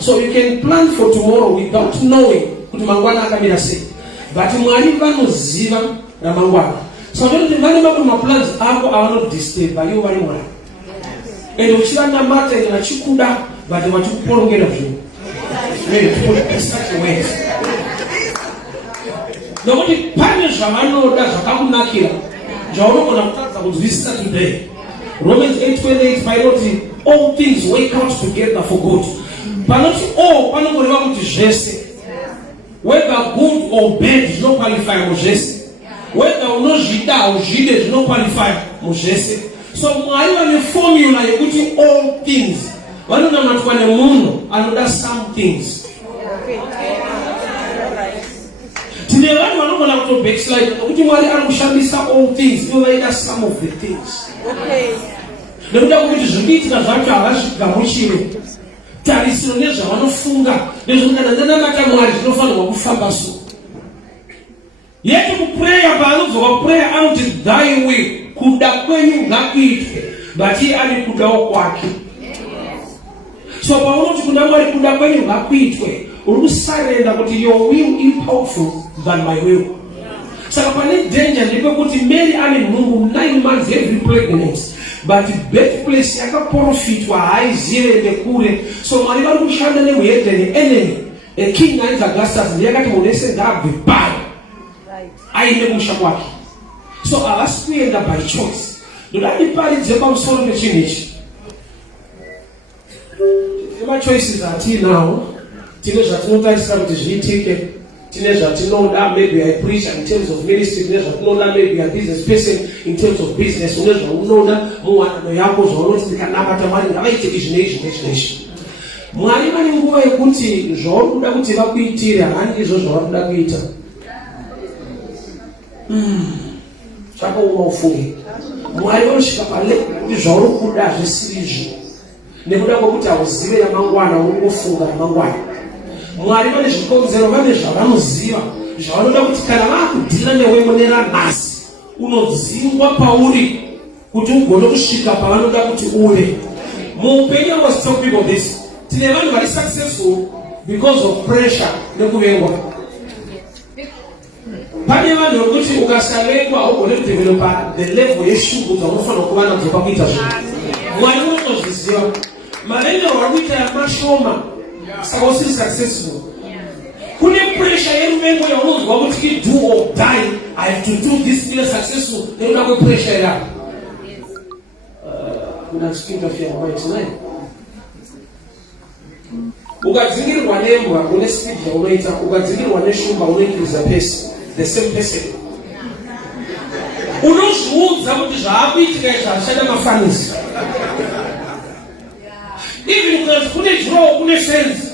So you can plan for tomorrow without knowing kuti mangwana akamira sei. But Mwari vanoziva ramangwana. So don't vane ma plans ako avano disturb by you very well. And uchiva na mata ina chikuda but vachikupolongera zvinhu. Maybe to put it such a way. Nokuti pane zvavanoda zvakakunakira zvaunogona kutadza kunzwisisa today. Romans 8:28 painoti all things work out together for good. Panoti all panongoreva kuti zvese. Whether good or bad zvinoqualify muzvese. Whether unozvida uzvide zvinoqualify muzvese. So Mwari vane formula yekuti all things vanonamatwa nemunhu anoda some things. Tine vanhu vanogona kuto backslide nokuti Mwari arikushandisa all things ivo vaida some of the things. Nekuda kuti zvirikuitika zvacho havazvigamuchire tarisiro nezvavanofunga nezvekudandanamata Mwari zvinofanirwa kufamba so. Yet kupreya paanobva kupreya anoti thy will kuda kwenyu ngakuitwe but iye ari kudawo kwake. So paunoti kuda Mwari kuda kwenyu ngakuitwe uri kusarenda kuti your will is powerful than my will. Saka pane danger ndepekuti Mary ane nhumbu 9 months every pregnant but birthplace yakaprofitwa haizive nekure. So Mwari vari kushanda nemuhedheni enemy King ainzi Augustus ndiyakati munese ngabve pari ainde kumusha kwake. So havasi kuenda by choice. Ndodati paridze pamusoro pechinhu ichi. Tine choices atinawo, tine zvatinotarisira kuti zviitike, tine zvatinoda, maybe I preach in terms of ministry, tine zvatinoda, maybe a business person in terms of business, une zvaunoda muwanano yako zvaunoti ndikanamata Mwari ngavaite izvi. Mwari vane nguva yekuti zvaurikuda kuti vakuitire handizvo zvavarikuda kuita. Chakauma ufunge. Mwari vanosvika palevel kuti zvauri kuda zvisizvo nekuda kwekuti hauzive ramangwana unongofunga ramangwana. Mwari vane zvikonzero, vane zvavanoziva zvavanoda kuti kana vakudhira newe mune ranhasi unodzingwa pauri kuti ugone kusvika pavanoda kuti uve. Muupenyu I was telling people this. Tine vanhu vari successful because of pressure nekuvengwa. Pane vanhu vokuti ukasavengwa haugone kudevelopa the level yeshungu dzamunofanira kuva nadzo pakuita zvinhu. Mwari unozviziva. Marengo wakuita yamashoma saka usiri successful. Kune pressure yeruvengo yaunonzwa kuti do or die, I have to do this to be successful. Nekuda kwepressure yako. Kuna chikinga fya tonight. Ukadzigirirwa nembwa une speed yaunoita, ukadzigirirwa neshumba unoinkiriza pace. The same person. Unozviudza kuti zvaakuitika zvashanda mafanisi. Even kuti kune zviro kune sense.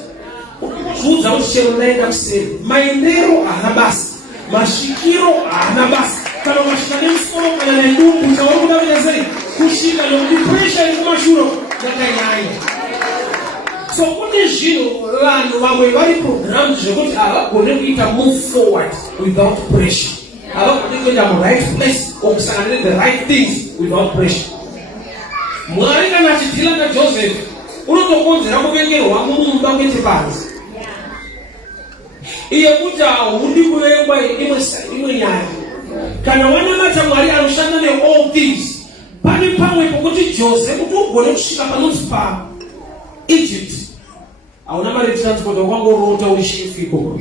Unozviudza kuti chero ndaenda kuseri. Maendero haana basa. Masvikiro haana basa. Kana masvika nemusoro kana nedumbu chauri kuda kuita sei? Kusvika nokuti pressure iri kumashure yakanyanya. So kune zvinhu vanhu vamwe vari programmed zvekuti havagone kuita move forward without pressure. Havagone kuenda right place or kusangana the right things without pressure. Mwari kana achidhila naJoseph unotokonzera kuvengerwa mumba kwete panze. Iye kuti haudi kuvengwa imwe nyaya. Kana wanamata Mwari anoshanda ne-all things, pane pamwe pokuti Joseph kuti ugone kusvika panonzi pa Egypt. Hauna mari transport wakangorota urishifiko.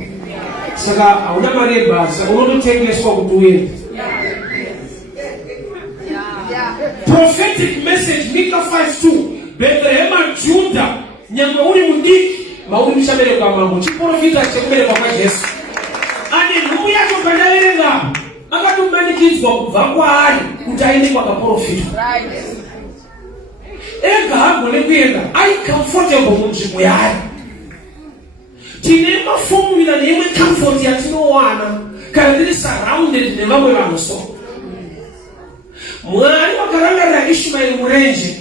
Saka hauna mari yebhasi, unototengeswa kuti uende. Prophetic message Micah 5:2. Bethlehem Judah, nyangwe uri mudiki, mauri muchaberekwa mambo. Chiprofita chekuberekwa kwaJesu. Haleluya tokanaverenga. Akatumanikidzwa kubva kwaari kuti aende kwakaprofita. Ega hagone kuenda, ai comfortable munzvimbo yaari. Tine mafomula neimwe comfort yatinowana kana tiri surrounded nevamwe vanhu so. Mwari wakarangarira Ishmael murenje,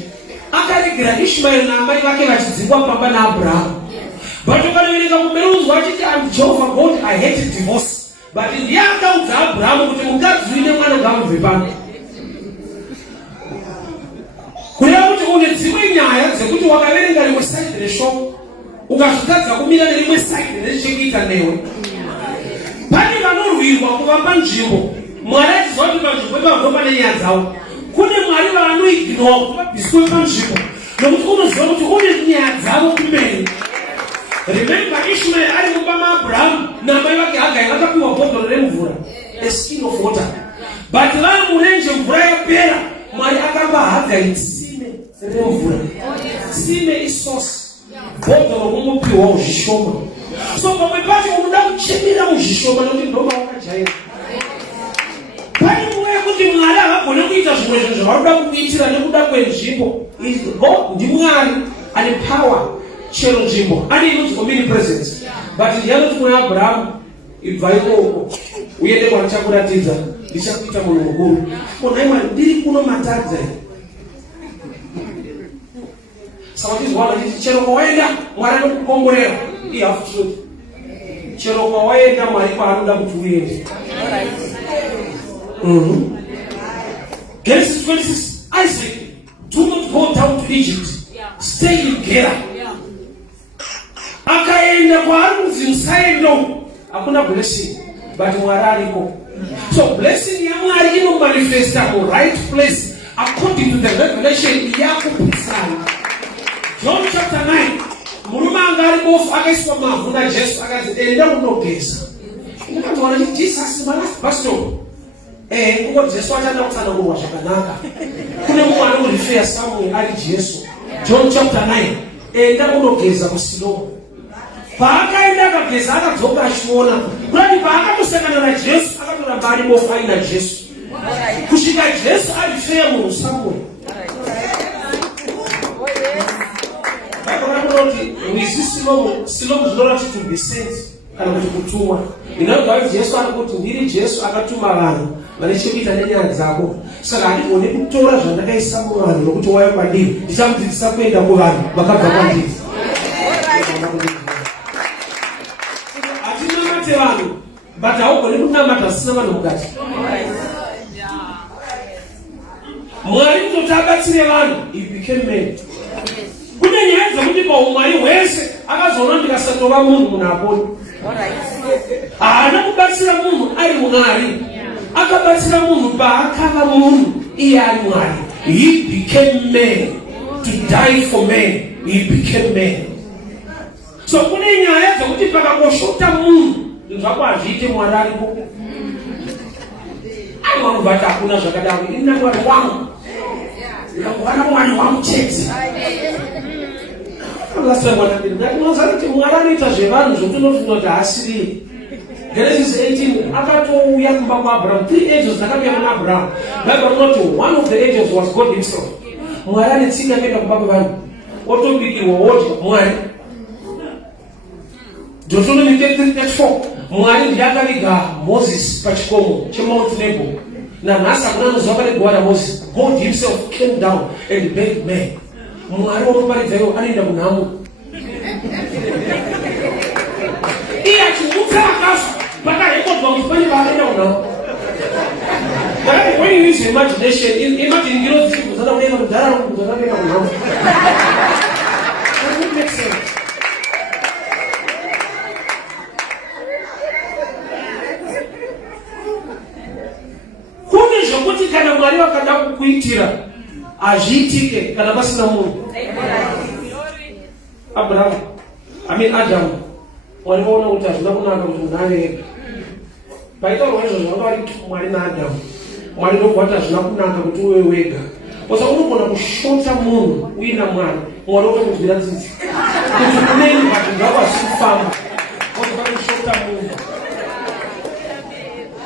akaregera Ishmael naamai vake vachidzingwa pamba naAbhurahama. But ukanoverenga kumberi unzwa achiti I'm Jehovah God, I hate divorce. But ndiye akaudza Abhurahama kuti mukadzi uine mwana ngaabve pano. Kuya kuti une dzimwe nyaya dzekuti wakaverenga rimwe side reshoko ukazvitadza kumira nerimwe side rechikuita newe. Pane vanorwirwa kuvamba nzvimbo Mwari achiziva kuti panzvimbo ipapo pane nyaya dzavo. Kune Mwari vanoignora kuti vabviswe panzvimbo nokuti unoziva kuti une nyaya dzavo kumberi. Remember Ishmael ari mumba maAbraham namai vake Hagai vakapiwa bhodhoro remvura, a skin of water. But vari murenje mvura yapera, Mwari akapa Hagai tsime remvura. Tsime isosi, bhodhoro kumupiwa uzvishoma. So pamwe pacho unoda kuchemera muzvishoma nokuti ndoma wakajaira. Pane nguva yekuti Mwari havagone kuita zvimwe zvinhu zvavaruda kukuitira nekuda kwenzvimbo. Ndi Mwari ane power. Chero nzvimbo ane inonzi omnipresence. But ndiyanoti kuna Abraham, ibva ikoko uende kwandichakuratidza, ndichakuita munhu mukuru. Kona Mwari ndiri kuno matadza. Saka tizwana kuti chero kwawaenda Mwari anokukongorera. I have truth. Chero kwawaenda Mwari kwaanoda kuti uende. Genesis 26, Isaac, do not go down to Egypt. Stay in Gerar. Akaenda kwaarunzi musaendo, hakuna blessing, but Mwari ariko. So blessing ya Mwari inomanifesta mu right place according to the revelation yakupitsana. John chapter 9, murume anga ari bofu akaiswa mavhu naJesu akati enda unogeza. Ndakatoona kuti Jesus malast pastor. Kuko Jesu achada kutsanangurwa zvakanaka. Kune mumwe anorifeya Samuel ari Jesu. John chapter 9, enda unogeza kuSiloamu. Paakaenda akageza akadzoka achiona kuti paakatosangana naJesu akatoramba ari bofu aina Jesu. Kusvika Jesu arifeya munhu Samuel. Siloamu zvinorati to be sent kana kuti kutumwa. Inobva kuti Jesu arikuti ndiri Jesu akatuma vanhu vane chekuita nenyaya dzako. Saka handigoni kutora zvandakaisa muvanhu nokuti wauya kwandiri ndichamudzidzisa kuenda kuvanhu vakabva kwandiri. Hatinamate vanhu but haugoni kunamata zvisina vanhu mukati. Mwari kutoti abatsire vanhu, he became man. Kune nyaya dzekuti paumwari hwese akazoona ndikasatova munhu munhu aponi. Haana kubatsira munhu ari Mwari, akabatsira munhu paakava munhu iye ari Mwari. He became man to die for man. He became man. So kune nyaya dzekuti pakakoshota munhu zvako hazviite Mwari aripo. Ai vanhu vati hakuna zvakadaro, ini naMwari wangu ndikangwana Mwari wangu chete. Ndinoziva kuti Mwari anoita zvevanhu zvokuti unofunga kuti haasiri. Genesis 18 akatouya kumba kwaAbraham. 3 angels dzakauya kuna Abraham. Bible rinoti one of the angels was God himself. Mwari ane tsika kuenda kumba kwevanhu otobikirwa wodya Mwari. Deuteronomy 33:4 Mwari ndiye akaviga Moses pachikomo cheMount Nebo. Nanhasi hakuna anoziva pane gwara Moses. God himself came down and begged man. Mwari wanoparidza iwo anoenda kunhamo. Iye achimutsa akafa pakarekodwa kuti pane paanoenda kunhamo. When you use imagination, imagine ngiro dzikudzana kuenda kudhara kudzana kuenda kunhamo. That would make sense. Kune zvokuti kana Mwari vakada kukuitira hazviitike kana pasina munhu. Adamu Mwari vaona kuti hazvina kunaka kuti munhu ave ega. Paitaurwa izvozvo vanga vari Mwari naAdamu. Mwari ndobva kuti hazvina kunaka kuti uve wega. Saka unogona kushota munhu uina Mwari. Mwari otokunzwira tsitsi kuti kuneni vanhu zvavo hazvisi kufamba kuti vanoshota munhu.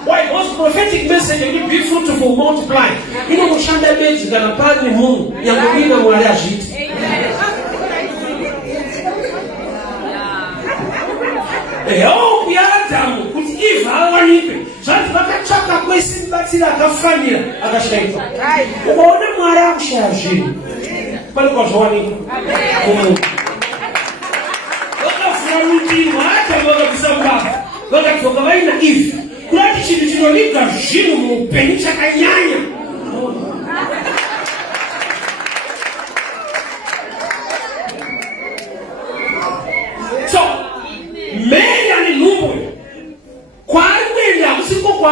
Why? God's prophetic message will be fruitful, multiply. Inokushanda bedzi kana pane munhu yangovina Mwari hazviiti. Help yaAdamu kuti Eve awanikwe. Zvati vakatsvaka kwese mubatsiri akafanira akashaikwa. Ukaona Mwari akushaya zvinhu pane kwazvawanikwa kumunhu. Vakavhura rutivi vaAdamu vakabvisa mbavha vakadzoka vaina Eve. Kurati chinhu chinoniga zvinhu muupenyu chakanyanya.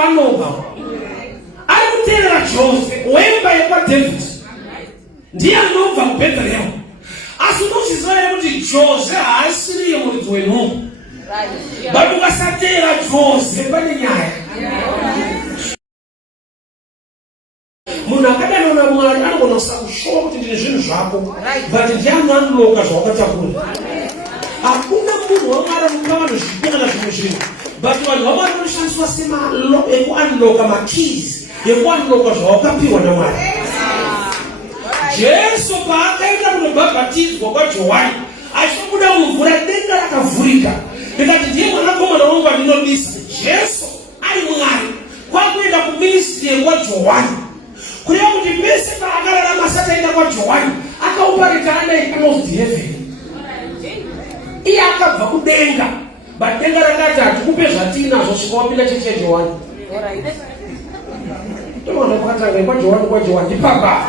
anobva. Ari kuteerera Jose wemba yekwaDavid ndiye anobva kuBhethlehemu. Asi unochiziva here kuti Jose haasiriye muridzi wenhumbu. But ukasateera Jose pane nyaya. Munhu akadai naMwari anogona kushakushowa kuti ndine zvinhu zvako, but ndiani anonoka zvawakatakura. Hakuna munhu waMwari anopa vanhu zvipi kana zvimwe zvinhu, but vanhu vaMwari vanoshandiswa ekuanloka makeys ekuanloka zvawakapiwa naMwari. Jesu paakaenda kunobhabhatidzwa kwaJohani achibuda mumvura, denga rakavhurika, rikati ndiye mwanakomana wangu wandinodisa. Jesu ari Mwari kwakuenda kuministry yekwaJohani, kureva kuti pese paakararama asati aenda kwaJohani akauparika andai almost heaven. Iye akabva kudenga, but denga rakati hatikupe zvatinazvo svika wapinda chechi yaJohani. Tomaona kwatanga kwaJohani ndipapa.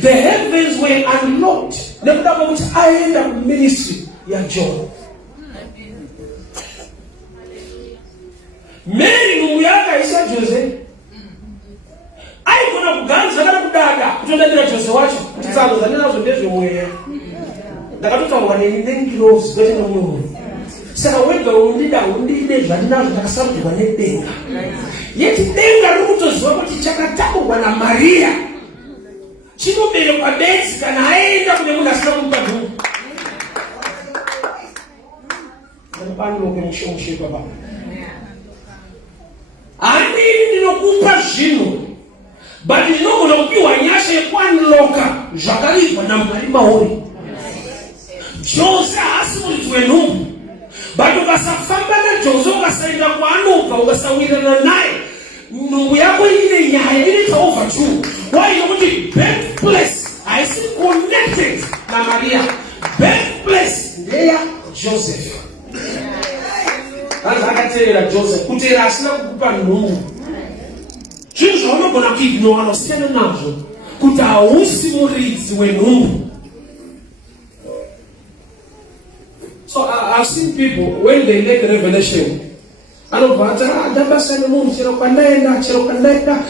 The heavens were unlocked. Nekuda kwokuti aenda kuministry yaJohn. Mary nhumu yakaisa Jose aigona kuganza kana kudada kutodadira Jose wacho kuti tsango dzandinazvo ndezvemweya, ndakatotaurwa nengirozi kwete nemunhu. Saka wega undida undine zvandinazvo ndakasarudzirwa nedenga. Yeti denga rikutoziva kuti chakatakurwa naMaria chinoberekwa bedzi kana aenda kune munhu asina kumupa dhuku. Panoke mushomshekwa baba. Handini ndinokupa zvinhu, but ndinogona kupiwa nyasha yekuanloka zvakaitwa naMwari mauri. Jose haasi muridzi wenhumbu, but ukasafamba naJose ukasaenda kwaanobva ukasawirirana naye, nhumbu yako ine nyaya ine chaovhachu. Why? Nokuti birthplace haisi connected naMaria. Birthplace ndeya Joseph. Vanhu vakateerera Joseph, kuteera asina kukupa nhumbu. Zvinhu zvaunogona kuignora nosiyana nazvo kuti hausi muridzi wenhumbu. So I've seen people when they get the revelation, anobva ati ndabasa nemunhu chero kwandaenda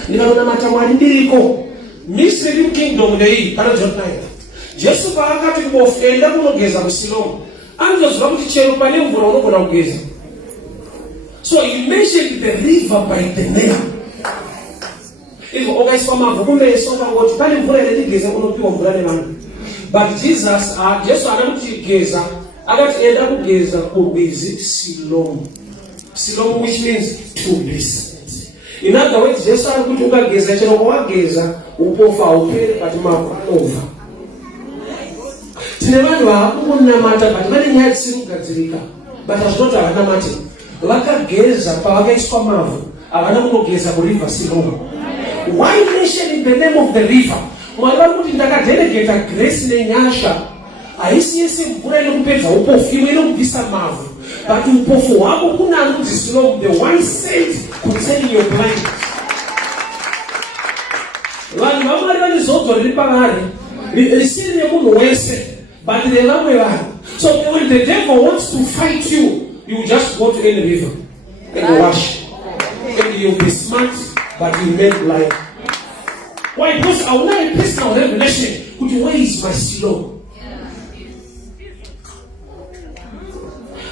ndinonamata Mwari ndiriko. Mystery kingdom ndei kana John 9. Jesu paakati kubofu enda kunogeza kuSilomu, anozoziva kuti chero pane mvura unogona kugeza. So he mentioned the river by the name. Iko okaiswa mavhu kumeso ukangoti pane mvura ere ndigeze unopiwa mvura nevanhu. But Jesus, Jesu haana kuti geza, akati enda kugeza kurwizi Silomu. Silomu, which means to listen. In other words, Jesu ari kuti ukageza chero wageza upofu hauperi but mavhu anobva. Tine vanhu vaakunamata but vane nyaya dzisiri kugadzirika, but hazvinoti havanamati. Vakageza pavakaiswa mavhu, havana kunogeza kuriver Silomu. Why mention the name of the river? Mwari vari kuti ndakadelegata grace nenyasha, haisi yese mvura inokupedza upofu, imwe inokubvisa mavhu, but upofu hwako kuna anonzi Silomu, the one sent concerning your blindness. Vanhu vaMwari vane zodzo riri pavari, risiri remunhu wese, but revamwe vanhu. So when the devil wants to fight you, you just go to any river and wash, and you'll be smart, but you made blind. Why? Because I will not have a personal revelation. Where is my Silomu?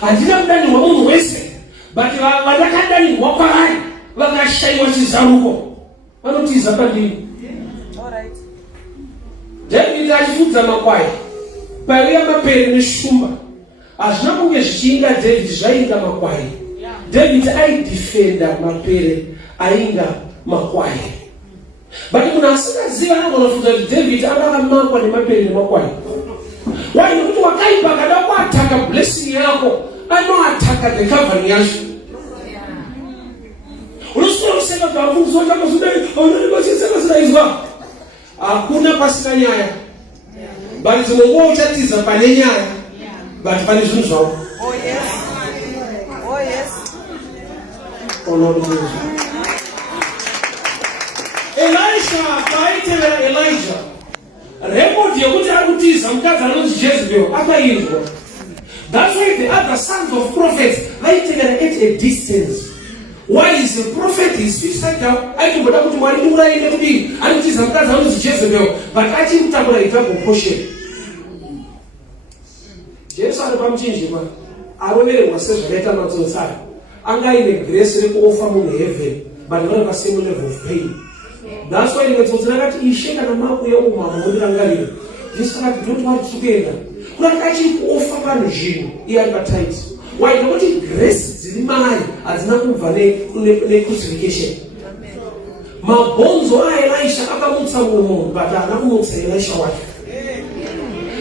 Andina mdani wa munhu wese, but vadakadani waparai vakashaiwa chizaruko vanotiza pandini. David achifudza makwai paiuya mapere neshumba, hazvina kunge zvichiinga David zvainga makwai. David aidefenda mapere ainga makwai. But munhu asingaziva anogona kufunga kuti David akamakwa nemapere nemakwai. Why? Nokuti wakaipa kada kuataka blessing yako, anoataka the covering yacho. Unosura kusema kwa Mungu zote kama zudai, unanibashisa zinaizwa. Hakuna pasina nyaya. Bali zimungu uchatiza pane nyaya. But pane zvinhu zvawo. Oh yes. Oh yes. Oh Lord Jesus. Elisha akaitevera Elijah. Record yekuti ari kutiza mukadzi anonzi Jezebel akainzwa. That's why the other sons of prophets they taken at a distance. Why is the prophet is sat down? I do what I do right in the day. I do some guys how is Jezebel, but I think that I have push it. Jesus had a change, man. I will never say better not to say. I'm going to grace to offer me heaven, but not a same level of pain. That's why it was like he shake and a mouth with your woman with Rangali. This kind of don't want together. But actually offer a regime, he advertised. Why don't you grace the man as nothing for the crucifixion? My bones are Elisha, I can't someone, but I don't say Elisha.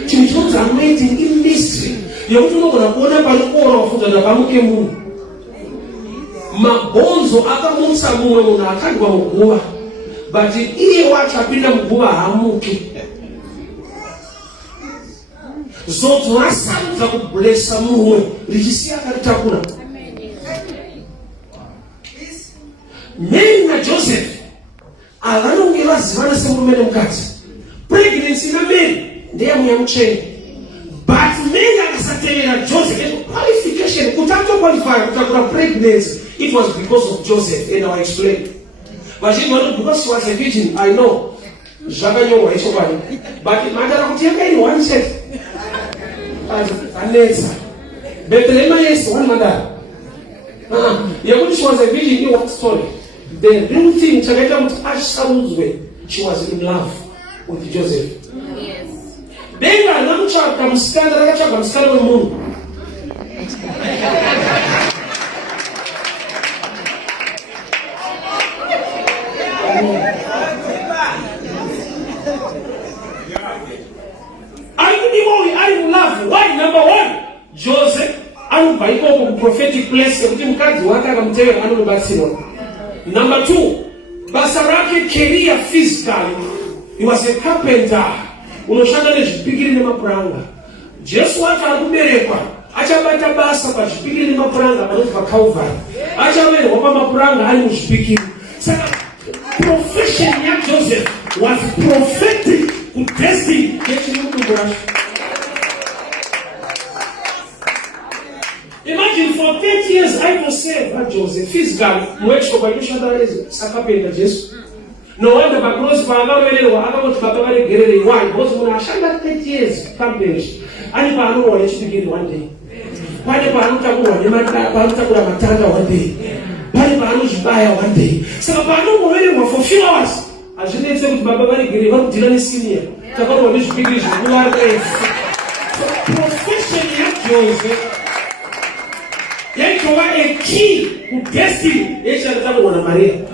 Children are waiting in mystery. You don't know what I'm going to do for the Bamuke. My bones are Akamun Samuel, I can't go. But in here, what happened to Amuki? So to us, some bless someone, Regisia Takuna. Men Joseph, I don't give us one of cats. Pregnancy in a man, they are young chain. But men are certain Joseph qualification, could have to qualify for pregnancy. It was because of Joseph, and I explained. But she wanted because she was a virgin, I know. Jaganyo is over. But it matter of anyone said. Anessa. Bethlehem is one mother. She was a virgin, you what story. The real thing, she was in love with Joseph. Yes. Then I don't talk, I'm scared of the moon. I love. Why? Number one, Joseph, and by prophetic place, number two, Basarake career physically. He was a carpenter. Unoshana is beginning of Mapranga. Just what I do, Achabata Basa, but beginning of Mapranga, but for Calvary. Achabata Mapranga, I was speaking. Profession, young Joseph was prophetic to testing, getting to brush. Imagine for 30 years I was saved by Joseph. Physically, which for by Shada is Sakapenda Jesus. No wonder by close by another way, I don't want to get it. Why? Because when I shall 30 years, can't finish. I never know what to begin one day. Why the Banuka Matanda one day? Why the Banush buy one day? So Banu were for few hours. As you did say with Baba Giri, what did I see here? Takano is big, who are there? Profession, Joseph. Yet a key who destiny is a Maria.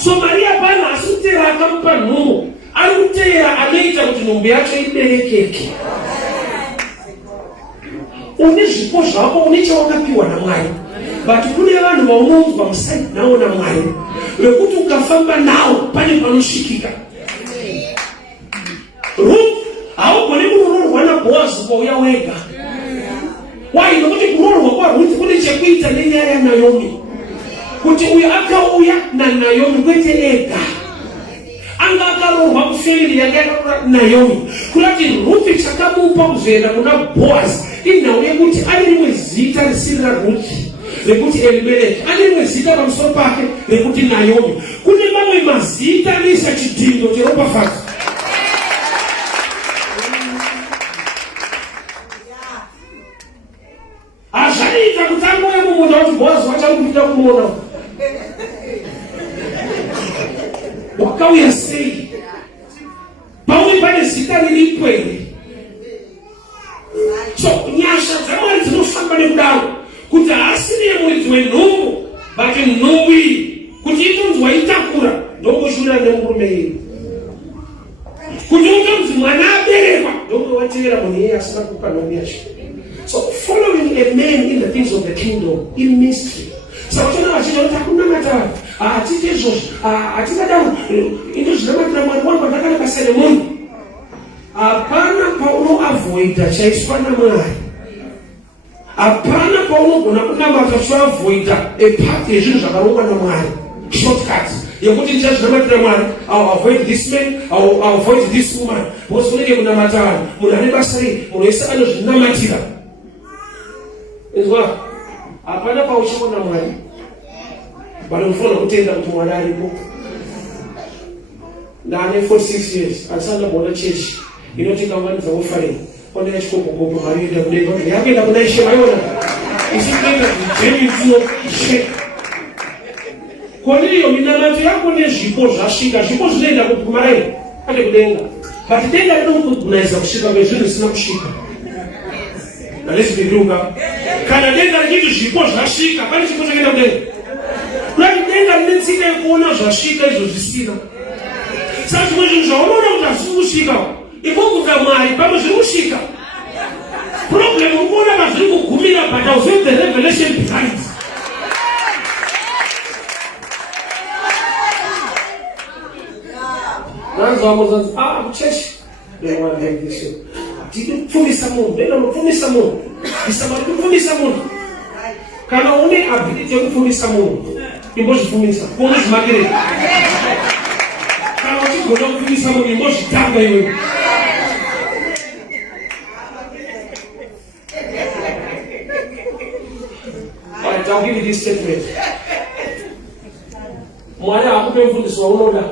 So Maria Bana, Sutera Campano, I would tell you a later to Numbiacha in the cake. Only she push up on each other pure and mine. But you couldn't run move from sight now and mine. We put to Kafamba now, Panipanushika. Ruth, how can you run a boss for your wake? Why you want to grow up with Pulicha and Naomi? Put we are Naomi with Ega. And that girl feeling again Naomi. Could have been Rufi Chakamu Pomzena, who have boys in the way which I with Zita and Sina Ruchi. They put Elimelech, and then with Zita and Sopake, they put in Naomi. Could you remember Zita and such a thing of Europa fact? Ashaita kutangu ya muda watu boss wacha kupita kumuona. Wakawi ya sei. Pauli pale sitani lipwe. So nyasha zamani tunofamba ni mdao. Kuta asili ya mwezi wenumu. Baki nubi. Kutitunzu wa itakura. Dongo shura na ngurume hii. Kutunzu mwanaberewa. Dongo watira mwenye asina kukanomiasha. So following a man in the things of the kingdom, in mystery. So I don't know I Apana Paulo avoid a chase Panama. Apana Paulo avoid a package of shortcuts. You wouldn't just remember one, I'll avoid this man, I'll avoid this woman. What's the name of Namatan? Munanibasari, Munesa Namatira. Izwa apana pa uchona mwali bali mfuna kutenda kuti mwali alipo ndane for 6 years asanga bona church inotika ngani za offering ona chikopo kopo mari da kudego yake da kudaisha mayona isikenda genuine shake kwa hiyo minamatu yako ni zvipo zvasvika zvipo zvinoenda kukumarai ate kudenga but denga ndio unaweza kushika vizuri sina kushika na lesi biduka kana denga kitu zvipo zvasvika pani chipo chakaenda kudenga kuna denga ndintsika kuona zvasvika izvo zvisina sasa mwenye unaona utasimushika ipokuta mari pamwe zvirushika problem ukuona maziri kugumira but I was the revelation behind. Church, they want to have this. Did you promise someone? They don't promise someone. Is somebody promise someone? Can only ability to promise someone. You must promise. Promise Margaret. Can only go down promise someone. You must tap by you. Alright, I'll give you this statement. Mwana akupe mfundisi wa unoda.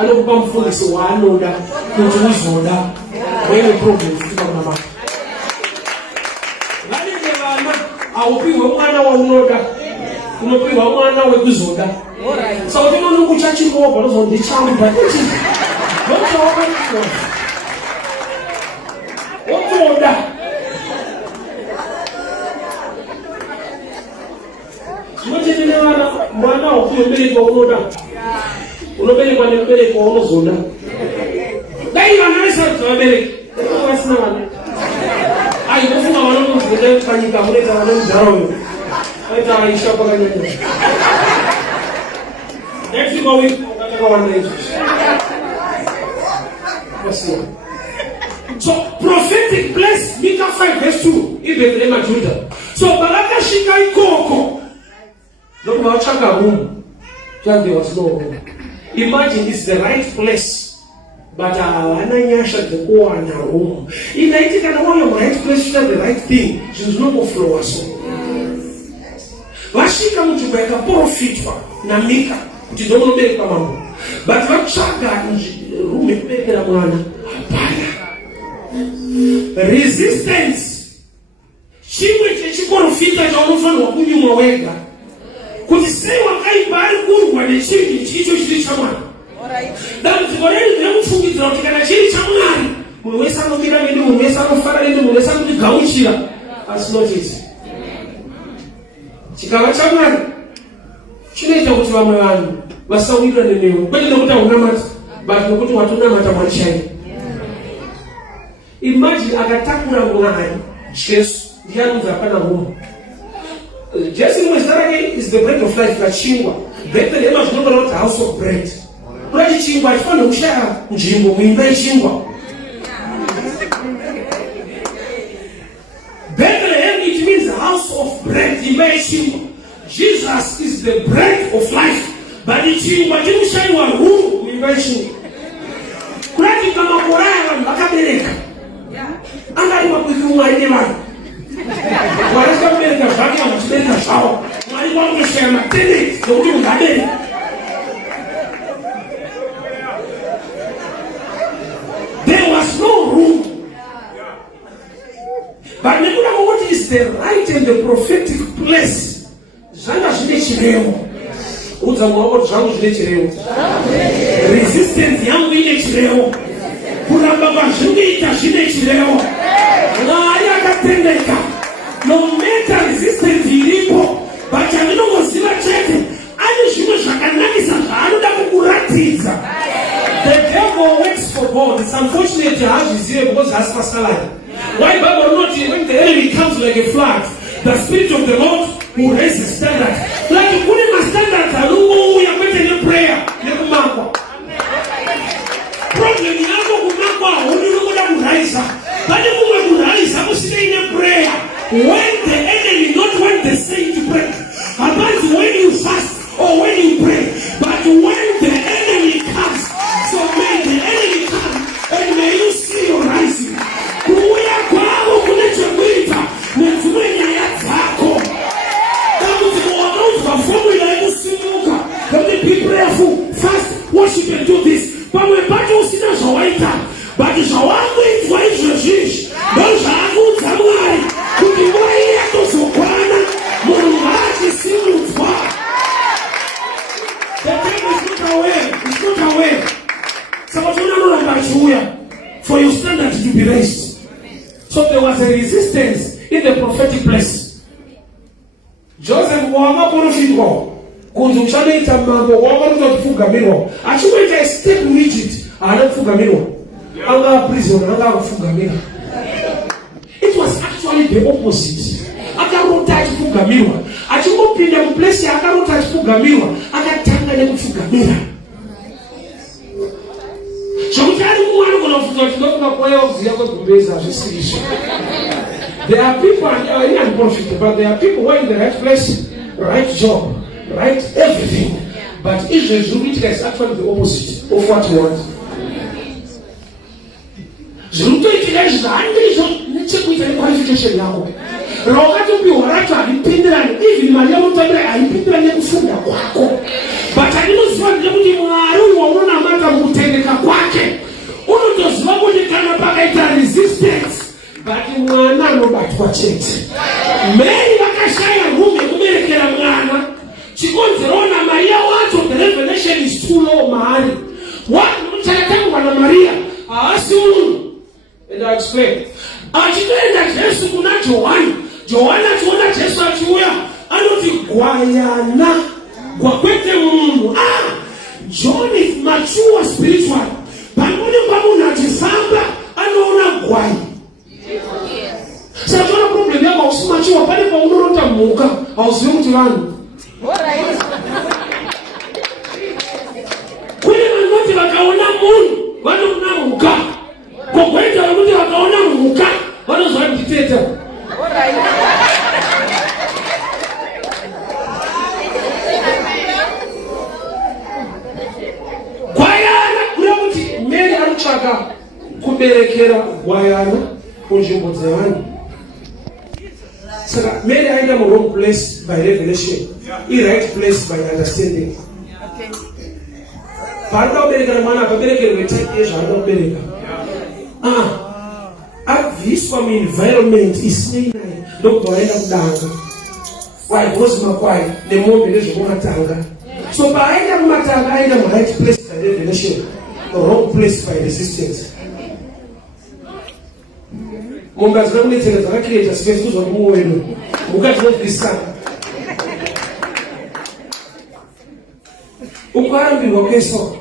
Anokupa mfundisi wa anoda kuti uzoda wewe problem kutoka kwa mama. Ngani vana aupiwe mwana wa unoda unopiwa mwana wekuzoda. Alright. So ndino nokuchachi ngoba nozondichamba kuti ngoba otoda Mwenye mwana aupiwe mbele kwa unoda unobele kwa mbele kwa unozoda. Dai wanaweza kubele. Wasina wana. Ai mfuma wanono zile fanyika muleta wanono jaro. Aita Aisha kwa nyanya. Next week nataka wanaje. Basi. So prophetic place Micah 5 verse 2 Bethlehem Judah. So baraka shika ikoko. Ndio wachaka humu. Just there was no home. Imagine it's the right place, but ananyasha kuwa na home. Inaitika na wale right place to the right thing. There's no more flowers. Washika mtu beka profitwa na Mika kutidomo beka kama mambo. But wachaga rume beka na mwana. Hapana. Resistance. Chimwe chechikorufita cha unofano wakunyuma wega. Kutisewa kai bari kurwa ne chini chicho chiri chamwana. Alright. Dan tikoreni ndamufungidza kuti kana chiri chamwana. Muwesa nomira medu muwesa nofara medu muwesa kuti gauchira. That's not it. Chikava chamwana. Chinoita kuti vamwe vanhu vasawirwa nenewo. Kwete nokuti haunamata, but nokuti watonamata mwachai. Imagine akatakura mwari Jesu ndianudza hapana humo. Jesus is the bread of life. Kachingwa. Bethlehem is not a house of bread. Bread chingwa. It's not share njimbo. Mwimbe chingwa. Bethlehem, it means a house of bread. Mwimbe chingwa. Jesus is the bread of life. But chingwa chingwa wa huu mwimbe chingwa. Kurati kama koraya wakabereka. Angali wakuikumwa ine wani. Wanaweza kubereka zake na kubereka sawa. Mwali wangu kusema tene ndio ngade. There was no room. But what is the right and the prophetic place? Zanga zile chileo. Uza mwako zangu zile chileo. Resistance yangu ile chileo. Kuna baba zungita zile chileo. Na yakatendeka. No matter resistance ilipo, but aninoziva chete, ani zvimwe zvakanakisa zvaanoda kukuratiza. The devil works for God. It's unfortunate hazvizive because has pastorali. Why Bible not when the enemy comes like a flood, the spirit of the Lord will raise the standard. Like kune ma standard alunguya kwete ne prayer nekumakwa. Problem yako kumakwa uninoda kuraisa. Bali kumwe kuraisa kusine ine prayer. When the enemy, not when they say to pray, but when you fast or when you pray, but when the enemy comes, so may the enemy come and may you see your rising. Kuya kwao kunecha mwita, nezumenya ya zaka. zvawaita, but zvawakuitwa izvozvizvi ndozvaakudza Mwari kuti nguva iye yatozokwana munhu achisimudzwa. The devil is not aware. It's not aware. Saka unoramba achiuya for your standard to be raised. So there was a resistance in the prophetic place. Joseph wakaprofitwa kunzi uchanoita mambo wakakutokufugamirwa. Achikuita a step in Egypt haana kufugamirwa. Anga prison anga kufugamira. It was actually the opposite. Akarota achifugamirwa. Achingopinda muplace akarota achifugamirwa, akatanga nekufugamira. There are people, and profit, but there are people who are in the right place, right job, right everything. But Israel is actually the opposite of what you want. Qualification yako. Wakati ukiwarata alipindirani, hivi Maria mtabira alipindirani kufunga kwako. But alinoziwa kuti Mwari waona mata mutendeka kwake. Unotoziwa kuti kana pakaita resistance. But mwana anobatwa chete. Mary vakashaya rume kuberekera mwana. Chikonzerona Maria wacho, the revelation is too low mahali. Watu mchayatangwa na Maria haasi unu. And I explain. Achitoenda Jesu kuna Johana tuona Jesu achiuya anoti gwayana kwa kwete Mungu. John is mature spiritual. Pangoni pamu nachisamba anaona gwai. Sasa tuna problem yako usimachiwa pale kwa unorota muka hauziwi mtu wanu. Kule manoti wakaona Mungu wanaona muka. Kwa kwete wanoti wakaona muka wanazoa mtiteta. Gwayana kulamuti Mary aruchaka kuberekera gwayana kunjimbo dzevanu. Saka Mary aenda mu wrong place by revelation, right place by understanding. Paada uberekera mwana akaberekera wetete ezvaada kubereka. Abviswa mu environment isinayi ndokubva vaenda kudanga. Waibhozi makwai nemombe nezvokumatanga. So paaenda kumatanga aenda mu right place by revelation, the wrong place by resistance. Mombe hazina kunetseka dzakakireta space kuzwa kumuweno. Mukati nozvisaka. Ukarambirwa kweswa.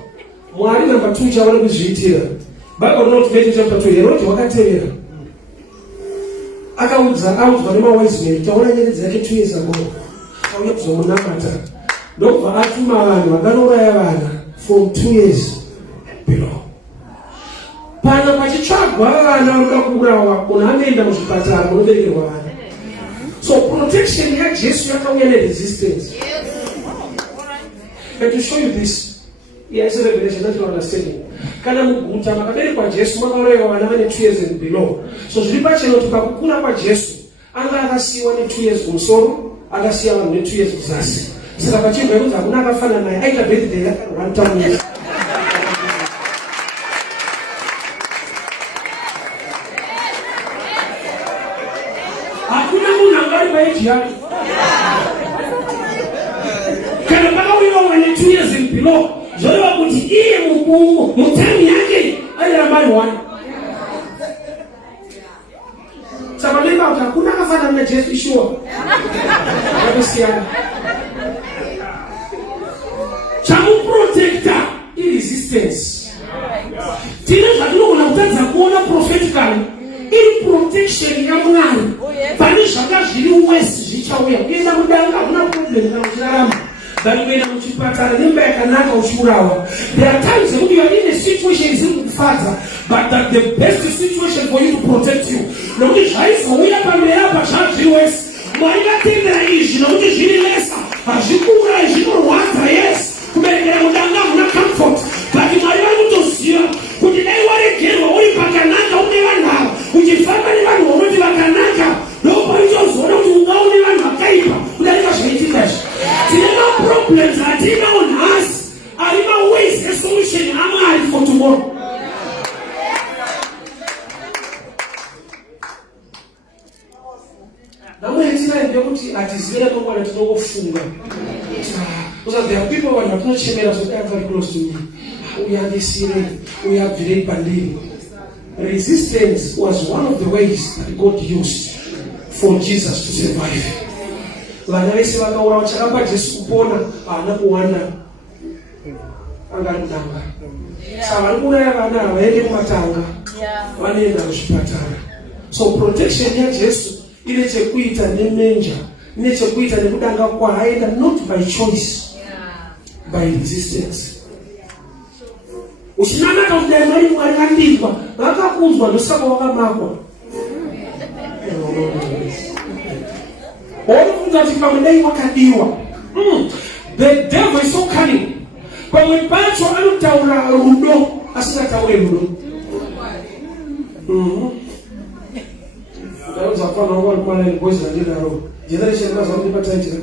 Mwari number 2 chawana kuzviitira. Bible not Matthew chapter 2. Herod wakatevera. Audzwa nemawise men. Taona nyere dzake 2 years ago. Auya kuzomunamata. Ndobva atuma vanhu vakanouraya vana from 2 years below. Pana pachitsvagwa vana vanoda kuurawa, munhu anoenda muzvipatara munoberekerwa vana. So protection yaJesu yakauya neresistance. And to show you this, yes, a revelation that you understand. Kana muguta makaberekwa Jesu mwakaurayiwa vana vane 2 years and below. So zviri pacheno tukakukura kwaJesu anga akasiyiwa ne2 years kumusoro, akasiya vanhu ne2 years kuzasi. Saka pachibva kuti hakuna akafanana naye, aita birthday yaka 1 years. Hakuna munhu angari paeji yake. Kana pakauyiwa wane 2 years and below, zvoreva kuti iye mutani yake airamba ari 1. Saka ndemba kuti hakuna akafanana naJesu ishuwa. Yakasiyana. Chamuprotector irresistance. Tina zvatinogona kutadza kuona prophetically iri protection yaMwari. Pane zvanga zviri wese zvichauya. Kuenda kudanga hakuna problem kana uchirarama. But kuenda muchipatara nemba yakanaka uchiurawa. There are times when you are in a situation isn't kufadza, but that the best situation for you to protect you. Nokuti zvaizouya pamberi apa zvazviri wese. Mwari vatendera izvi nokuti zviri lesa. Hazvikuurai zvinorwadza yes. Kuberekera mudanga hamuna comfort. But Mwari vanotoziva kuti dai waregerwa uri pakanaka une vanhu ava, uchifamba nevanhu vanoti vakanaka, ndopaitozoona kuti ungaune vanhu vakaipa kudarika zvaitika izvi. Tine maproblems atinawo nhasi ari maways esolution aMwari for tomorrow. ndekuti atizira tongwana tinokufunga. Because there are people who are not chemera so they are very close to me. We are this year, we are very pandemic. Resistance was one of the ways that God used for Jesus to survive. Vana vese vakaura vachakapa Jesu kupona haana kuwana angarudanga. Saka vari kuuraya vana havaende kumatanga, vanoenda kuzvipatara. So protection yaJesu ine chekuita nemenja, ine chekuita nekudanga kwaaenda, not by choice, by resistance. Uchinamata kuti dai Mwari vakandindwa, vakakunzwa ndosaka wakamakwa. Onofunza kuti pamwe dai wakadiwa. The devil is so cunning. Pamwe pacho anotaura rudo asingataure rudo. Ndaudza pana wangwana boys vandinaro. Generation mazamudi pataitira.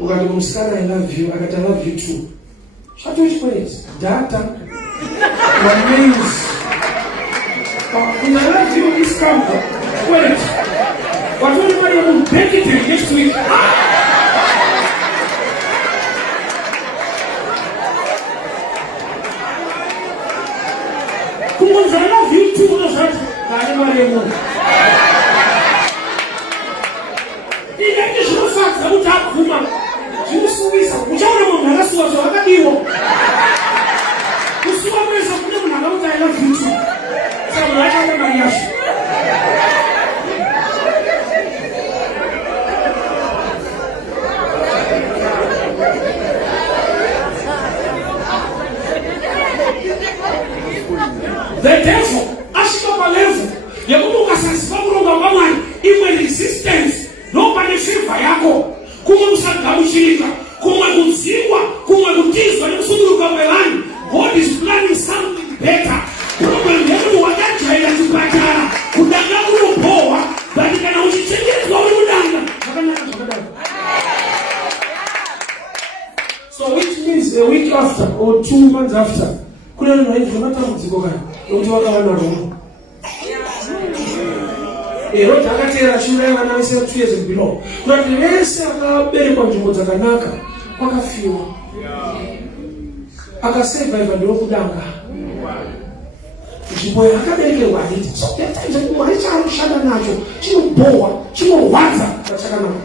Ukati kumusikana I love you, akati I love you too. Shato which place? Data. My names. When I love you in this camper. Wait. But when you will take it next week. Come on, I love you too. The devil, ashika level, yakubuka sasa kurunga mama iwe resistance, nobody favor yako, kuma mshirika, kuma kuzingwa, kuma kutizwa, nikusuduru kwa melani. God is planning something better. Problem yenu wakaja ila tupatara, kudanga ulopoa, bali kana uchichengezi kwa udanga. So which means a week after or 2 months after, kuna nini tunataka mzigo gani? Ndio waka wana roho. Roho akatera shule wana wese 2 years below. Kuna dilese akabere kwa njumbo zakanaka, wakafiwa. Akasema hivyo ndio kudanga. Njimbo yakabeke wahiti. So that time that Mwari charushana nacho, chinoboa, chinowaza kachaka nacho.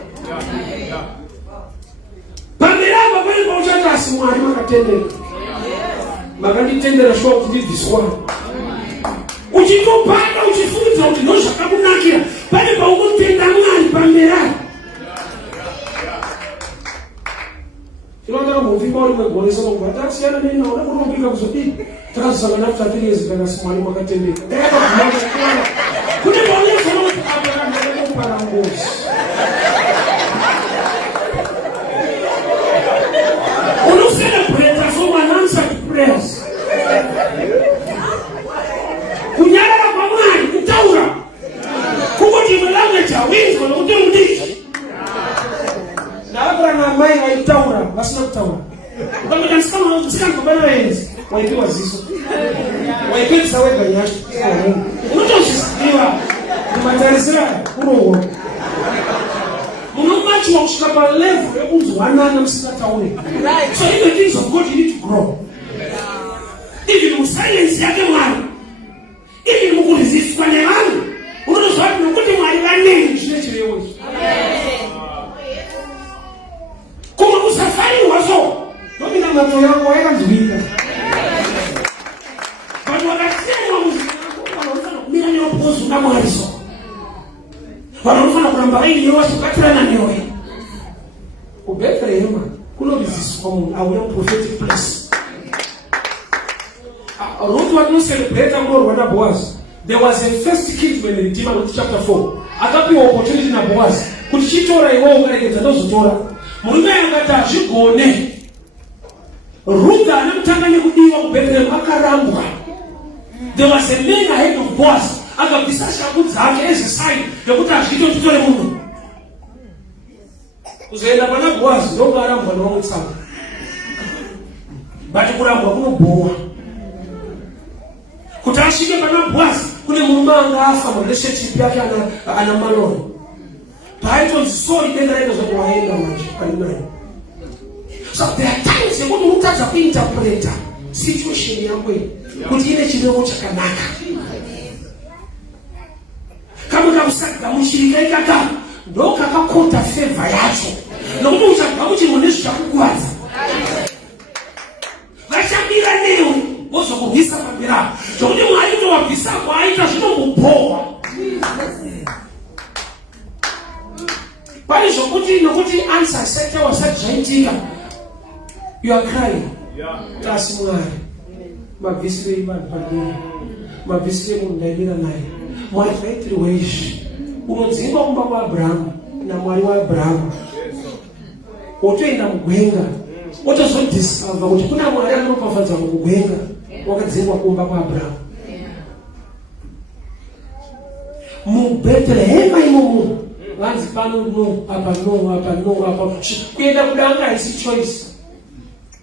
Pamela pale kwa uchata asimwari makatendera. Makanditendera shwa kutidiswa. Uchitopanda uchifunza utinosha kakunakira. Pale pa ukutenda mwari Pamela. Kilonda muvimba uri mwegoresa kwa taksiyana nini na unakurumika kuzoti. Takasanga na after 3 years kana simwari makatendera. Kune mwari sana para ngozi. Prayers. Kunyara kwa mwari kutaura. Kuko jimelanga cha wingo na udishi. Na abra na mai waitaura, basina kutaura. Kama kanskama msikana kwa wenzi, waipiwa ziso. Waipiwa sawe ganyashi. Unatoshiwa. Nimatarisira kuroho. Munomachi wa kushikapa level ebuzu wanana msina taure. So in the things of God you need to grow. Even in silence yake Mwari. Even mukuresist kwa nyangu. Unazwati nukuti Mwari kaneni chinechilewe. Kuma kusafari wazo. Nomi na mato yangu weka mzuhika. Batu wakasema muzika. Mira ni wapozu na Mwari so. Wanafanya kuramba hili yote katira na nyoe. Ubeka yema. Kulo resist kwa Mungu. I will prophetic place. Ruth was not celebrating more when Boaz. There was a first kid when in Redeemer chapter 4. Akapi opportunity na Boaz. Kuchichora iwo ukarekeza ndozotora. Mume angata jigone. Ruth anamtanganya kudiwa kubetele makarambwa. There was a man ahead of Boaz. Akabisa shabu zake as a sign. Yakuta ajito tutole Mungu. Kuzaenda bana Boaz ndo karambwa ndo mtsama. Bati kurambwa kuno boa. Kutashike pana Boaz kule mumanga afa mu relationship yake ana maloni. Python sorry dendera izo kwaenda manje kaninayo. So there are times you want to interpret situation yako kuti ine chirevo chakanaka. Kama kamsaka mushirika ikaka ndo kakakota favor yacho. Nokuti uchabva kuti munesha chakukwadza. Vachabira newe wozokuhisa pambira. Zvokuti Mwari utowabvisa kwaita zvinomupowa. Pane zvokuti nokuti answer set wasati zvaitika. You are crying. Tasi Mwari. Mabvisire vanhu padini. Mabvisire munhu ndaimira naye. Mwari vaitiriwe izvi. Unodzingwa kumba kwaAbhurahamu naMwari waAbhurahamu. Wotoenda mugwenga. Wotozodiscover kuti kuna Mwari anopafadza mugwenga. Wakadzingwa kumba kwaAbhurahamu. MuBethlehem imomo. Vanzi pano no, apa no, apa no, apa. Kuenda kudanga isi choice.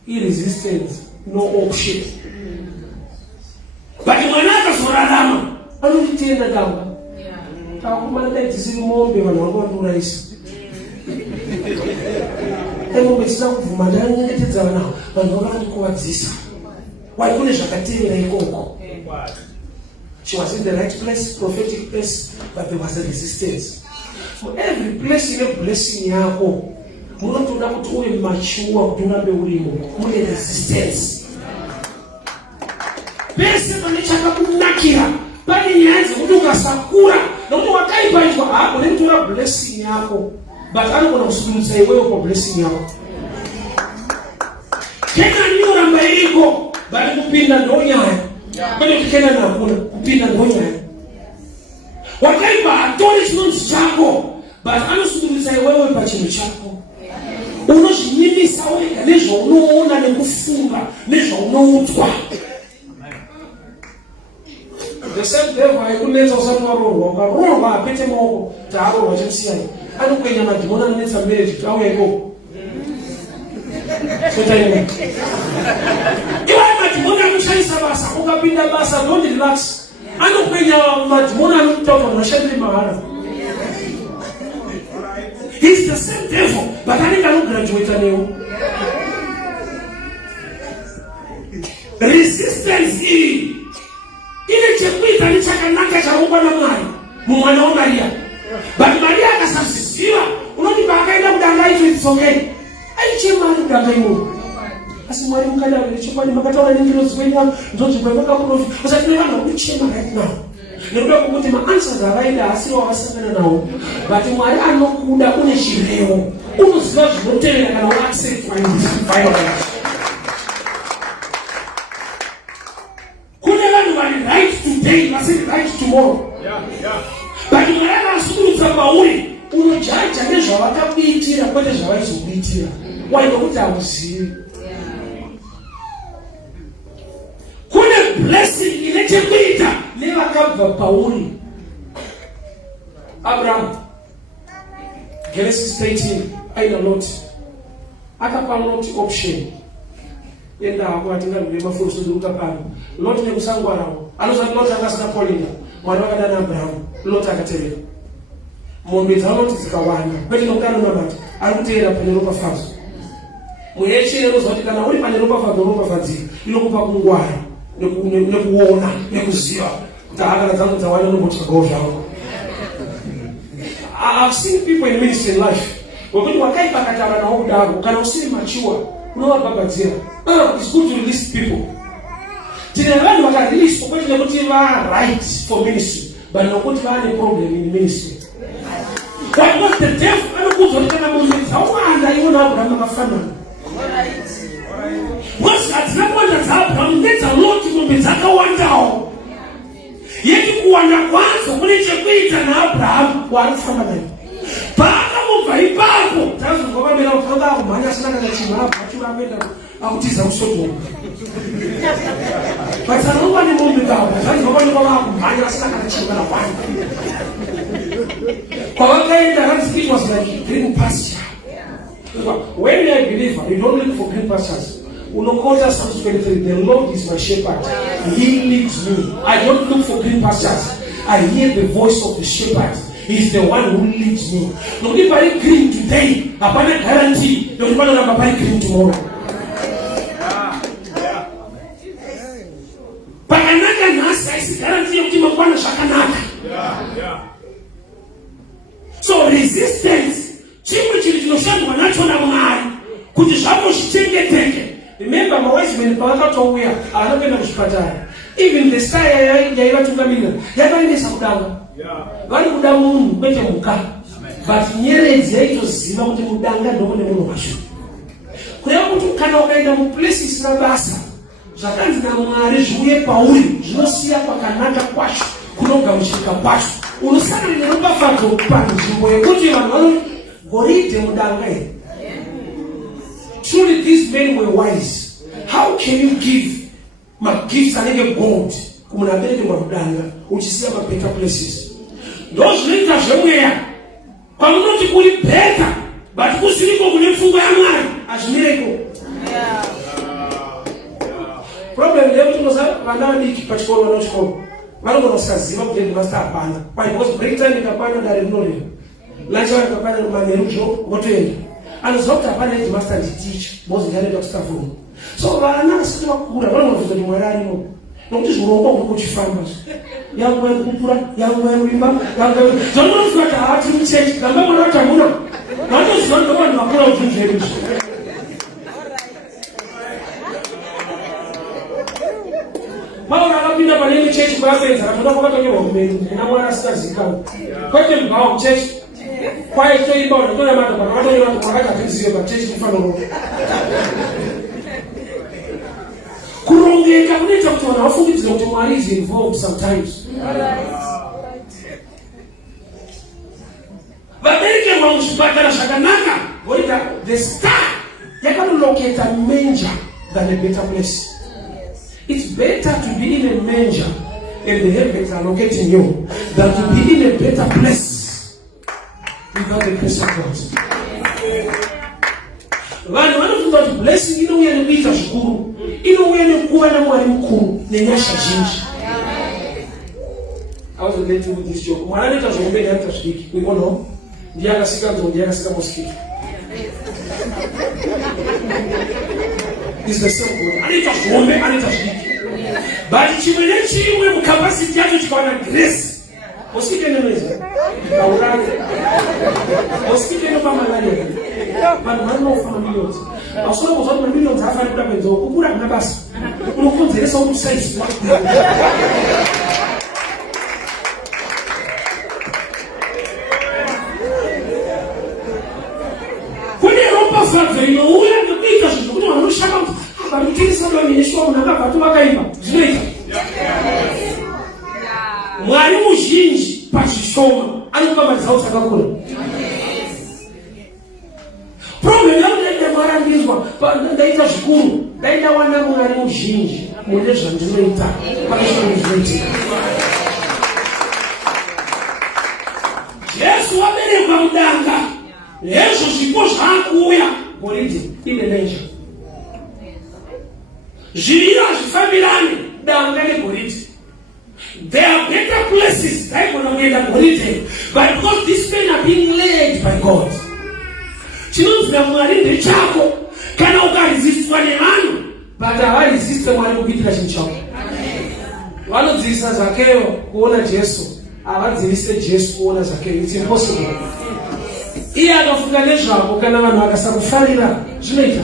Resistance, no option. But mwana akazorarama anotitenda damba. Takumana dai tisiri mombe vanhu vanondura isi. Mombe sina kuvuma ndanyengetedza nawo vanhu vakandikuwadzisa. Wai kune zvakatirira ikoko. She was in the right place, prophetic place, but there was a resistance. So every place in a blessing yako munotoda kuti uwe mature kuti urambe urimo mune resistance. Pese pane chakakunakira pane nyaya dzekuti ukasakura nokuti wakaipaitwa hapo nekutora blessing yako but anogona kusudurutsa iwewe kwa blessing yako. Kenani uramba iriko but kupinda ndo nyaya. Kwani kuti Kenani hakuna kupinda ndo nyaya. Wakaipa hatori chinonzi chako but anosudurutsa iwewe pachinhu chako. Unozvinyimisa wega nezvaunoona nekufunga nezvaunoutwa. The same devil aikunetsa usati warohwa ukarohwa apete maoko taarohwa chemusiyana anokwenya madhimoni anonetsa marriage kuti auya ikoko. Sotaime iwai madhimoni anoshandisa basa ukapinda basa don't relax anokwenya madhimoni anokutaura mashandire mahara. He's the same devil, but I think I don't graduate anymore. Resistance hii. Ile chekuita ni chakanaka cha Mungu na Mwari. Mwana wa Maria. But Maria akasafisiwa. Unonipa akaenda kudanga hicho it's okay. Aichema kudanga hiyo. Asi Mwari mkada alichopani makataona ningiro zikwenda ndoje kwa profi. Sasa tunaona kuchema right now. Nikuda kukuti ma-answers avaida asiwa wakasangana nao. But Mwari anokuda une chireo. Unoziva zvinoteera kana wa-accept violence. Kune vanhu vari right today, vasiri right tomorrow. But Mwari anasudurutsa pauri, unojaja nezvavakakuitira kwete zvavaizokuitira. Why nokuti hauzivi. Kune blessing ine chekuita nevakabva pauri. Abraham, Genesis 13, aina Lot. Akapa Lot option. Enda hapo atinga mbema fursu duka pano. Lot nekusangwarawo. Anozati Lot akasina Pauline. Mwana wakadana Abraham. Lot akatevera. Mombe za Lot zikawanda. Kwete nokano nabati. Arikuteera pane ropa fazo. Mweche nerozoti kana uri pane ropa fazo. Inokupa kungwara. Nekuona, nekuziva. I've seen people in ministry in life. When you are kind of can see mature. It's good to release people. Today, when you can release people, you are right for ministry, but no good any problem in ministry. Why not the devil? I don't go to the moment. How are you not going to family? What's that? Not one that's happened. That's a lot of people that go on down. Yeki kuwana kwanza kune chekuita na Abraham warufana naye. Paka mumva ipapo tazo ngoba mera utanga kumanya sina kana chimara achura amenda akutiza usoto. Basa ngoba ni mumbi baba, tazo ngoba ni ngoba kumanya sina kana chimara kwani. Kwa wakaenda that speech was like green pasture. When you are a believer, you don't look for green pastures. Unokota Psalm 23, the Lord is my shepherd. He leads me. I don't look for green pastures. I hear the voice of the shepherd. He's the one who leads me. Nobody buy green today. Apana guarantee. Nobody will buy green tomorrow. Pakanaka nasa is guarantee of Tim Apana Shakanaka. So resistance. Remember, my wife when even the sky yaiva tungamina yavaendesa kudanga vari kuda munhu kwete muka but nyeredzi yaitoziva kuti mudanga ndomune munhu washo kureva kuti kana ukaenda muplesi isina basa zvakanzi naMwari zviuye pauri zvinosiya pakanaka kwacho kunogamuchirika kwacho unosangana neropafadzo panzvimbo yekuti vanhu vanogoridhe mudanga here. Truly these men were wise. How can you give my gifts and get gold? Kumunabele mwadanga uchisia ma better places. Those later zemweya kwamunoti kuli better but kusiliko kune mfungo ya Mwari azmireko. Problem leo tunoza vana ndiki pachikolo wanochikolo. Vanogona kusaziva kuti master apana. Because break time ikapana ndari rinole. Lunch hour ikapana manerujo motoenda. Anozoti apana headmaster and teacher bozi ndari staff room. So vana sisi wakura vanozoti Mwari arimo. Nokuti zvirongwa kuri kuchifamba. Yangu ya kupura, yangu ya ulimba, yangu ya... Zono zivata hati mchechi, gamba mwana watamuna. Nato zivanda wani wakura ujunjerisha. Maura wapinda pale mchechi kwa senza, na tunako kata nyewa kumeni. Na mwana sita zikao. Kwa ite mbao mchechi. Kwa ito imbao, na tuna mato, kwa kata nyewa kwa kata kizio, kwa mchechi kufano roho. Kurongeka kuneta kuti vanhu vafungidzira kuti Mwari is involved sometimes. Vabereki muzvipatara zvakanaka voita the star yakanoloketa manger than a better place. It's better to be in a manger and the heavens are locating you than to be in a better place without the grace of God. Vanhu vanofunga kuti blessing inouya nekuita zvikuru, inouya nekuva naMwari mukuru nenyasha zhinji. I was relating with this joke. Mwari anoita zvokumbeni anoita zvidiki. We all know. Ndiye akasika nzou, ndiye akasika mosquito. It's the same God. Anoita zvombe, anoita zvidiki. But chimwe nechimwe mukapasiti yacho chikawana grace. Mosquito inomeza. Ikauraya. Mosquito inopa malaria. Vanhu vanofa mamiliyoni. Ausona kuzva kuti mamiliyoni haafani kuda kwenzou kukura kuna basa. Unokonzeresa kuti usaisi. Kune ropafadzo inouya nekuita zvinhu kuti vanhu vanoshama kuti varikutengesa vamenyeshwa munhu akabva vakaipa. Zvinoita. Mwari muzhinji pachishoma anopa madzawo dzakakura. Problem yaunenge marambizwa ndaita zvikuru ndaenda wana Mwari muzhinji mune zvandinoita pazvinoita. Jesu waberekwa mudanga nezvo zvipo zvaakuuya goridhe ine manger. Zviri hazvifambirane danga negoridhe. There are better places daigona kuenda goridhe, but because these men are being led by God. Chinonzira Mwari ndechako kana ukaresistwa nevanhu but havaresiste Mwari kukuitira chinhu chako. Vanodzivisa Zakeo kuona Jesu, havadzivise Jesu kuona Zakeo. It's impossible. Iye akafunga nezvako kana vanhu vakasakufarira zvinoita.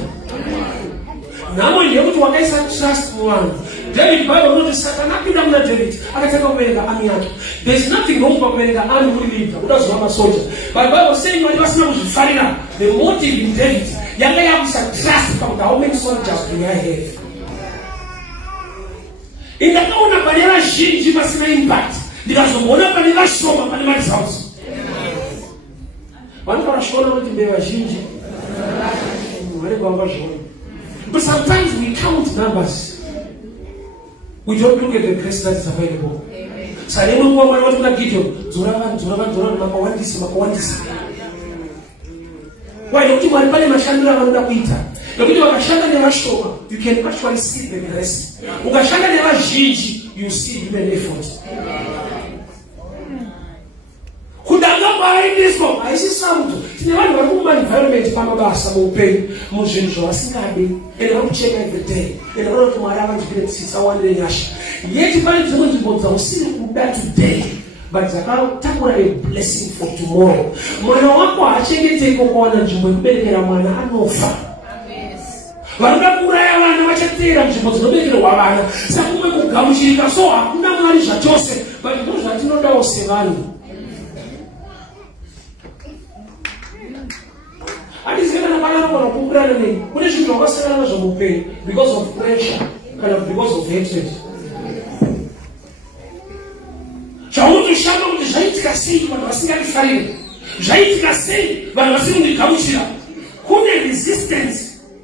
Nhamo ndeyekuti wakaisa trust muvanhu. David Bible unoti Satani apinda muna David akatanga kuverenga army yake. There's nothing wrong pakuverenga army uri leader, udazova masoja. But Bible saying vanhu vasina kuzvifarira. The motive in David yanga yakuisa trust pakuti how many soldiers do I have. Indakaona pane vazhinji pasina impact, ndikazomboona pane vashoma pane results. Vanhu vakashona kuti mbeva vazhinji vari kwamba zvona. But sometimes we count numbers. We don't look at the grace that is available. Salemo Mwari watu kuna Gideon, dzora vanhu makawandisa. Why don't you Mwari pale mashandira vanoda kuita? Nokuti wakashanda nevashoma, you can actually see the grace. Ukashanda nevazhinji, you see human effort. Kuda environment pamabasa muupenyu muzvinhu zvavasingadi ende vakucheka every day ende vanoda kuti Mwari avandipiretisa awandire nyasha. Yeti pane dzimwe nzvimbo dzausiri kuda today but dzakatakura a blessing for tomorrow. Mwana wako haachengeteki kuona nzvimbo yekuberekera mwana anofa. Vanoda kuuraya vana vachateera nzvimbo dzinoberekerwa vana. Saka kumwe kugamuchirika so hakuna Mwari zvachose but ndizvo zvatinodawo sevanhu. Handizikana pananogona kukurana nei kune zvinhu zvakasiyana nazvo muupenyu because of pressure kana because of hatred. Zvaunotoshamba kuti zvaitika sei vanhu vasingandifarire, zvaitika sei vanhu vasingandigamuchira. Kune resistance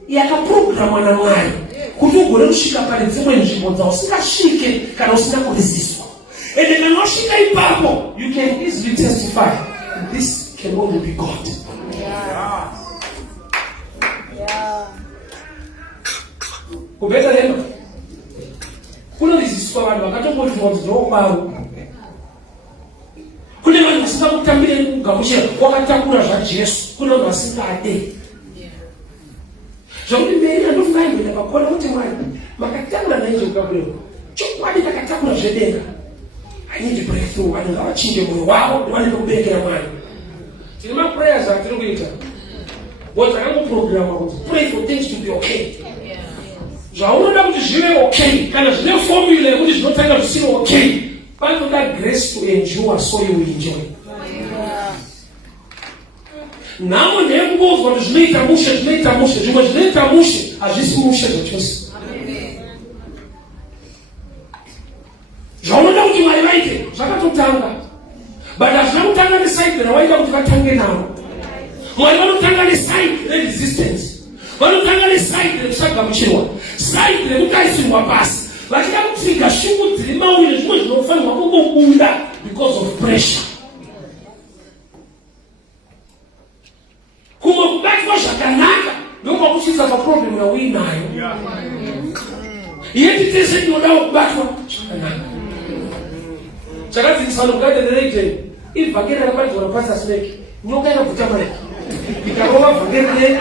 yakaprogramwa naMwari kuti ugone kusvika pane dzimwe nzvimbo dzausingasvike kana usina kuresistwa. Ende kana wasvika ipapo you can easily testify this can only be God. Kubeta lema kunoriziswa vanhu vakatombotwa kuti ndokwawo. Kune vanhu vasingakutambire kugamuchira wakatakura zvaJesu, kune vanhu vasingade. Zvakuti mberi andofunga imboenda pakona kuti Mwari makatakura naizvo kugamuchira chokwadi takatakura zvedenga. I need to break through. Vanhu ngavachinje mwoyo wavo kuti vaende kuberekera Mwari. Tine maprayers atiri kuita but akangoprogramwa kuti pray for things to be okay. Zvaunoda kuti zvive okay kana zvine formula yekuti zvinotanga zvisiri okay, panoda grace to endure so you will enjoy. Namo ndeyekungozwa kuti zvinoita mushe zvimwe zvinoita mushe hazvisi mushe zvachose. Zvaunoda kuti Mwari vaite zvakatotanga but hazvina kutanga nesaidi rawaita kuti vatange navo. Mwari vanotanga nesaidi reresistance, vanotanga nesaidi rekusagamuchirwa, saidi rekutaisirwa pasi, vachida kupfiga shungu dziri mawiri zvimwe zvinofanirwa kungobunda because of pressure. Kumwe kubatwa zvakanaka ndokwakuchisa paproblem yauinayo. Yeti tese tinodawo kubatwa zvakanaka. Chakadzidziswa noGarden Region, ivhakeri rakabatwa naPastor Snake, nyoka yakabvuta mai. Ikarova vhakeri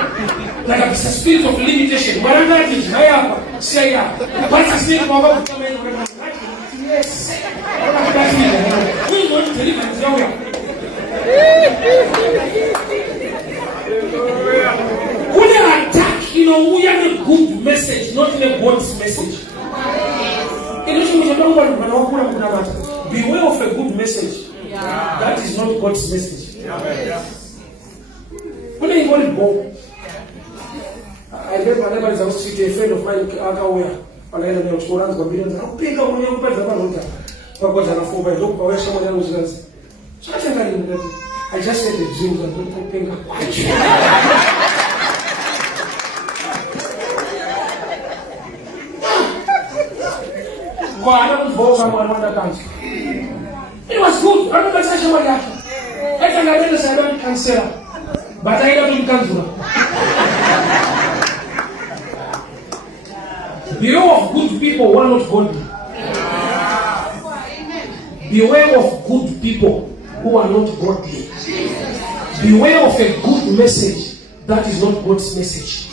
rakabvisa spirit of limitation. Mwari ngati zvai apa, siyai apa. Pastor Snake wakabvuta mai rakati yes. Who is going to deliver Israel? Kune attack inouya negood message, not in a God's message. Beware of a good message. That is not God's message. When you want to go, I read my neighbor is on the street, a friend of mine, Akawea, and I don't know what's going on. I'll pick up on your brother. But what I for by look away someone else was. So I just said the dreams and don't think it was good. I don't say what happened. I can never say I don't cancel. But I don't cancel. Beware of good people who are not godly. Beware of good people who are not godly. Beware of a good message that is not God's message.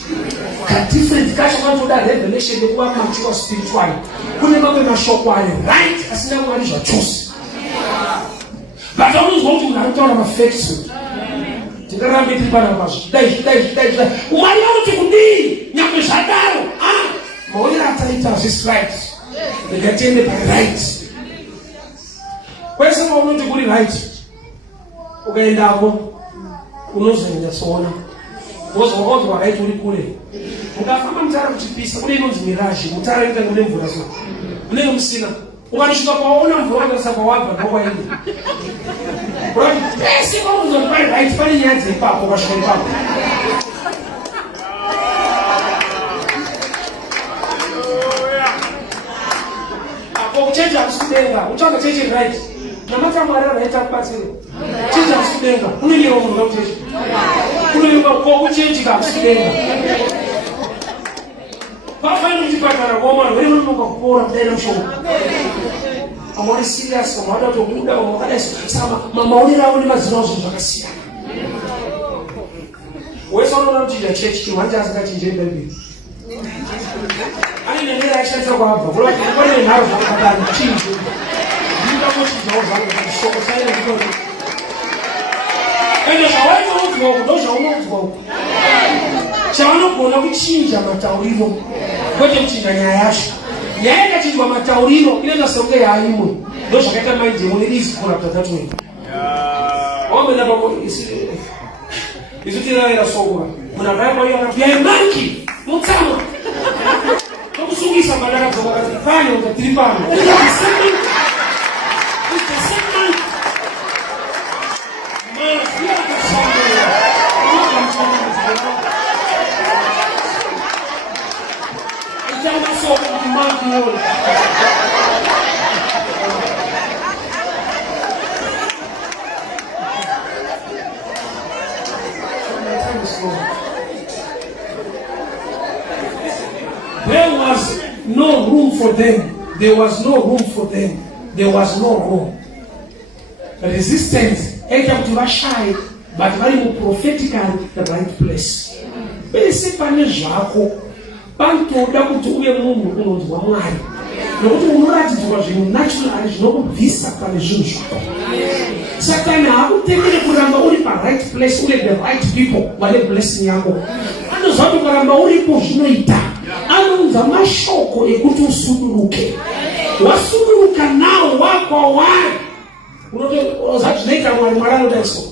A different kind of that revelation they were mature spiritually. Kune mamwe mashoko ari right asina Mwari zvachose. But always want to learn about faith. Tikarambe tiri pana pazvo. Dai. Mwari anoti kudii? Nyamwe zvadaro. Maonera ataita this right. Ndikatende pa right. Kwese maunoti kuri right. Ukaendako unozoenda soona. Wozwa right uri kule. Ukafamba mutara kuchipisa kune inonzi miraji, mutara inoita kune mvura so. Unenge musina. Ukanishuka kwaona mvura wakasa kwawabva ndokwaende. Right? Pese kwaunozoti pari right pane nyaya dzepapo ukasvika ipapo. Apo kuchenja kusidenga, uchanga cheche right. Namata Mwari anoita kubatsira. Chenja kusidenga, unonyera munhu kakuchecha. Unonyera kwa kuchenjika kusidenga. Pafaini mchipatara kwa mwana, wewe unoka kupora mdele mshomo. Amori serious, kama wada tokuda, kama wada sama, maonera wani mazinozo zvakasiyana. Wesa unaona mtija church kiwanja asakachinje baby. Ani nene action za kwa hapa. Kwa nini nalo zakatana chinje. Ndio moshi zao za shoko sana ndio. Ende shawaito uko kudosha uko. Chano kuona kuchinja matauriro. Ngoje mchinja nyayasha. Yaenda chingwa matauriro ile nasongea aimu. Ndio shakata maji munilizi kuna tatatu hivi. Ombe na babo Isu tira ila sogwa. Muna rapa hiyo anapia manki. Mutama. Tukusungisa badala kwa wakati fanya utatilipana. There was no room for them. There was no room for them. There was no room. Resistance. Eka to shy, but very prophetically the right place. Bese pane zvako. Pantoda kuti uye munhu unonzwa Mwari. Nokuti unoratidza zvinhu natural zvinokubvisa pane zvinhu zvako. Satani hakutemere kuramba uri pa right place, uri the right people, wale blessing yako. Anozva kuti kuramba uripo zvinoita. Anonza mashoko ekuti usunduruke. Wasunduruka nawo wako wari. Unotoza zvinoita Mwari anodaso.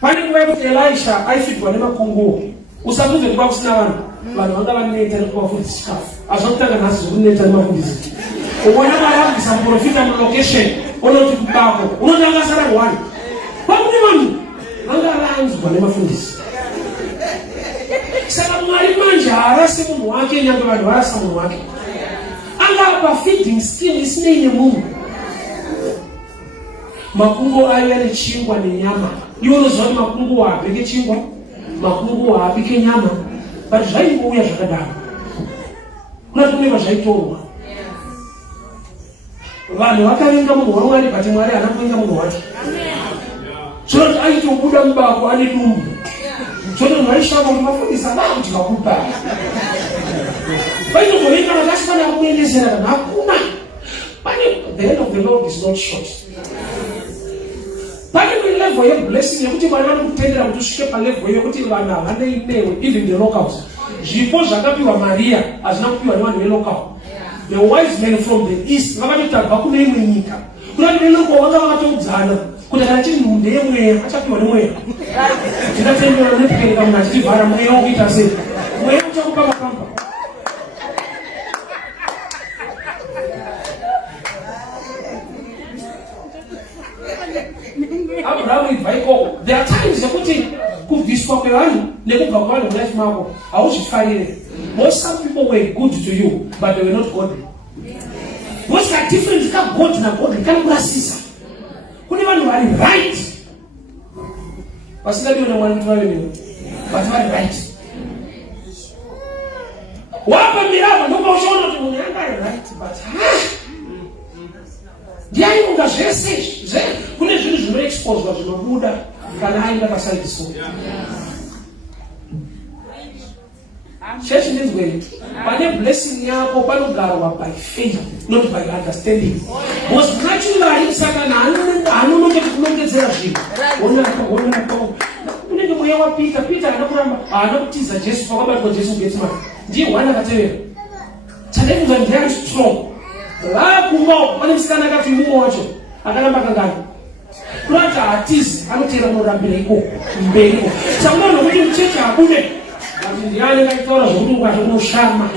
Pane nguva yekuti Elisha aifitwa nemakunguo. Usabuze kuba kusina vanhu. Vanhu vanga vaneta nekuvafundzisa chikafu. Azvakutanga nhasi zvokuneta nemafundisi. Ubona varavisa muprofita mulocation. Unoti kubako. Unotanga sara wani. Pakuti vanhu vanga vanzwa nemafundisi. Saka Mwari manje harasi munhu wake nyangwe vanhu varasa munhu wake. Anga pa feeding scheme isine munhu. Makungo ayo ane chingwa nenyama. Iwo unozva makungo wapi chingwa? Makungo wapi nyama? But zvaingouya zvakadaro. Kuna tumwe zvaitowa. Vanhu vakavenga munhu waMwari but Mwari haana kuvenga munhu wake. Zvoti aitobuda mubako ane dumbu. Zvoti munhu aishava kumafundisa kuti vakupa. Painogovenga vakasvana kumuendesera vanhu hakuna. The end of the Lord is not short. Pane level ye blessing yekuti Mwari vanokutendera kuti usvike palevel yekuti vanhu havana inewe even the locals. Zvipo zvakapiwa Maria hazvina kupiwa nevanhu velocal. The wise men from the east vakatotagwa kune imwe nyika. Kuna veloko vanga vakatoudzana kuti kana chiri munhu ndeyemweya achapiwa nemweya. Tinatendera nepekeka munhu achitivhara mweya wokuita sei. Mweya uchakupa makamba. Abraham ibvaiko. There are times yekuti kubviswa kwevanhu nekubva kwavanhu mulife mako hauzvifarire. Most some people were good to you but they were not godly. What's the difference ka God na godly kana kurasisa? Kune vanhu vari right. Pasingadiwe na Mwari mutware mimi. But vari right. Wapa miraba ndoba ushaona kuti munhu anga right but ndiani unga zvese kune zvinhu zvinoexposwa zvinobuda kana aenda paside story. Church needs way. Pane blessing yako panogarwa by faith, not by understanding. Was naturally Satana anonoke kunongedzera zvinhu. Ona unenge mweya wapita anakuramba anokutiza Jesu pakabatwa Jesu Gethsemane. Ndiye wana akatevera. Chadekuza ndiye strong. La kumba pane msikana akati mumwe wacho akaramba kangani. Kurata atizi anotera murambira iko mberi. Chamwana kuti mcheche abude. Ndiani kaitaura zvokuti ukazvonoshama.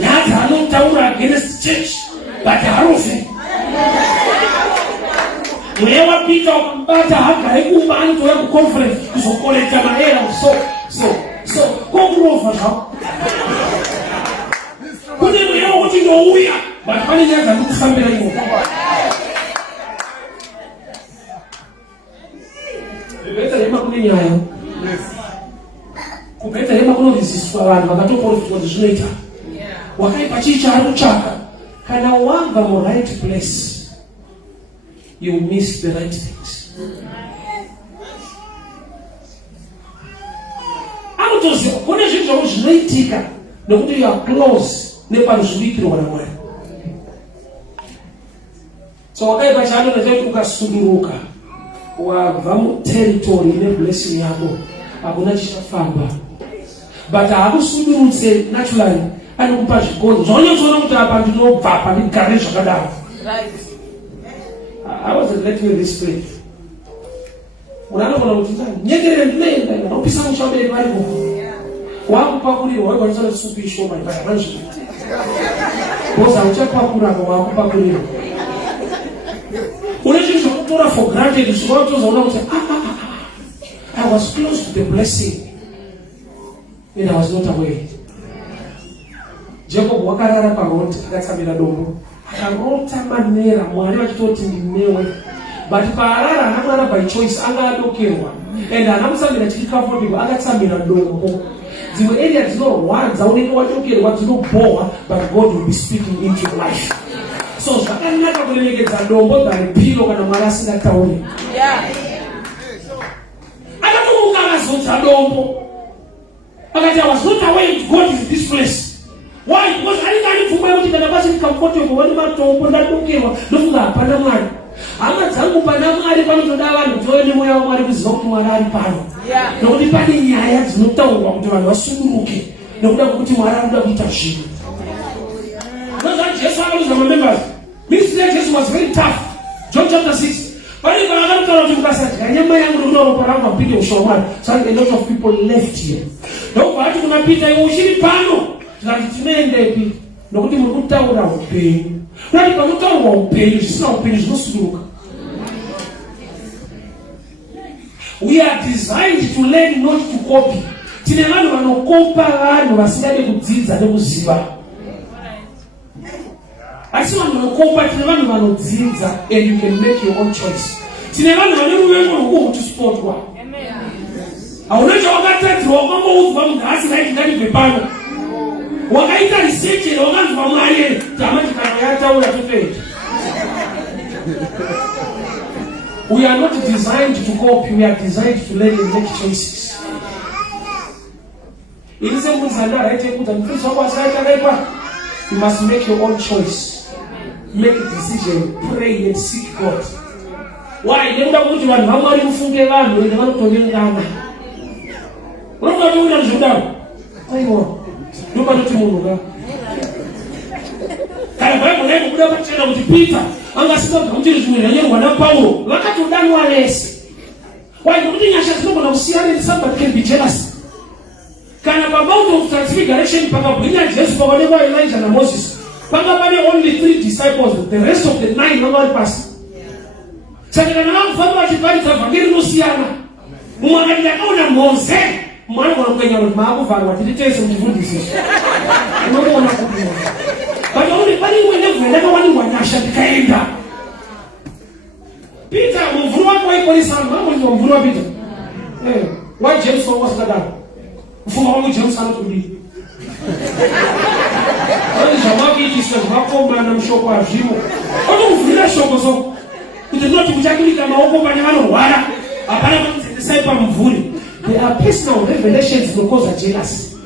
Nyadzi anotaura against church but harufi. Mweya wapita ukambata hagari kumba anotouya kuconference kuzokolekta maera so kokurova zvavo. Kune mweya wokuti ndouya but pane nyaya dzakufambira iwo. Kubheterema kune nyaya. Kubheterema kunoriziswa vanhu vakatoprofitwa kuti zvinoita. Wakaipa chii chaari kutsvaka. Kana wabva mu right place you miss the right things. Anotoziva kune zvinhu zvavo zvinoitika nekuti you are close nepanozvivikirwa naMwari. So wakaipa chando kuti ukasunduruka wabva muteritori ine blessing yako hakuna chichafamba. But hakusundurutse naturally anokupa zvigonzo zvonyatsoona kuti apa ndinobva apa ndigare zvakadaro. I wasn't let me this way. Unanogona kuti nyekerere ndinoenda ndinopisa muchabereki varipo wakupakurirwa waikwanisa kuti supu ishoma ikazvanzvi boza uchapakura apa wakupakurirwa une chinhu chokutora for granted zvinotozoona kuti I was close to the blessing and I was not aware. Jacob wakarara paroti akatsamira dombo akarota manera Mwari vachitoti ndinewe. But paarara haana by choice anga adokerwa and anamusamira chiri comfortable akatsamira dombo. Dzimwe area dzinorwadza unenge wadokerwa dzinobohwa but God will be speaking into your life. So zvakanaka kuremekedza dombo than pilo kana Mwari asingatauri. Akatomuka akazodza dombo akati I was not aware God is in this place. Why? Because alikani pfungwa yekuti kana pasiri comfortable wani matombo ndadokerwa ndofunga hapana Mwari. Hama dzangu pana Mwari panotoda vanhu toende mweya waMwari kuziva kuti Mwari ari pano. Nokuti pane nyaya dzinotaurwa kuti vanhu vasunduruke nekuda kwokuti Mwari anoda kuita zvinhu. Ndoza Jesu akaudza mamembers. Ministry of Jesus was very tough. John chapter 6. Pane vanhu vakataura kuti mukasadya nyama yangu nokuda ropa rangu apinde ushoma Mwari. So a lot of people left here. Ndokubva ati kuna Peter iwe uchiri pano. Tikati tineendepi nokuti muri kutaura upenyu. Kuti panotaurwa upenyu zvisina upenyu zvinosunduruka. We are designed to learn, not to copy. Tine vanhu vanokopa vanhu vasingade kudzidza nekuziva. Asi vanhu vanokopa tine vanhu vanodzidza and you can make your own choice. Tine vanhu vane ruvengo rwokuspotwa. Hauna chawakatadzirwa wakamboudzwa munhu asingaiti ngatibve pano. Wakaita research ere wakanzwa Mwari ere tamati kana yataura topenda. We are not designed to copy, we are designed to learn and make choices. It is a muzanda right here. You must make your own choice. Make a decision, pray and seek God. Why? You don't want to Mwari mufunge vanhu ende vanotongengana. Unofana kuenda kuzvodawo. Aiwa. Ndopanoti munhu ka. Kana Bible yako kuda pachena kuti Peter angasinga kuti zvimwe zvanyorwa naPaulo vakatodanwa vese. Why? Nokuti nyasha dzinogona kusiyana and somebody can be jealous. Kana pamount of transfiguration pakabwinya Jesu pakaonekwa Elijah na Moses panga pane only 3 disciples, the rest of the 9 vanova pasi. Saka kana vanofamba vachiparidza vhangeri rinosiyana. Mumwe akati ndakaona Mose Mwari wanokenya kuti maakuvharwa tiri tese muchifundisi. Unoona kuti but only pane imwe nevhu ndakawanirwa nyasha ndikaenda. Peter mumvuri wake waiponesa vanhu vanonzwa mumvuri waPeter. Why James wasikadaro? Mfunga wangu James anotodii. Wani zvamakuitiswa zvakakombana mushoko hazvimo. Otomuvhurira shoko so kuti ndinoti muchaturika maoko pane vanorwara hapana kudzendesai pamumvuri. There are personal revelations dzinokoza jealousy.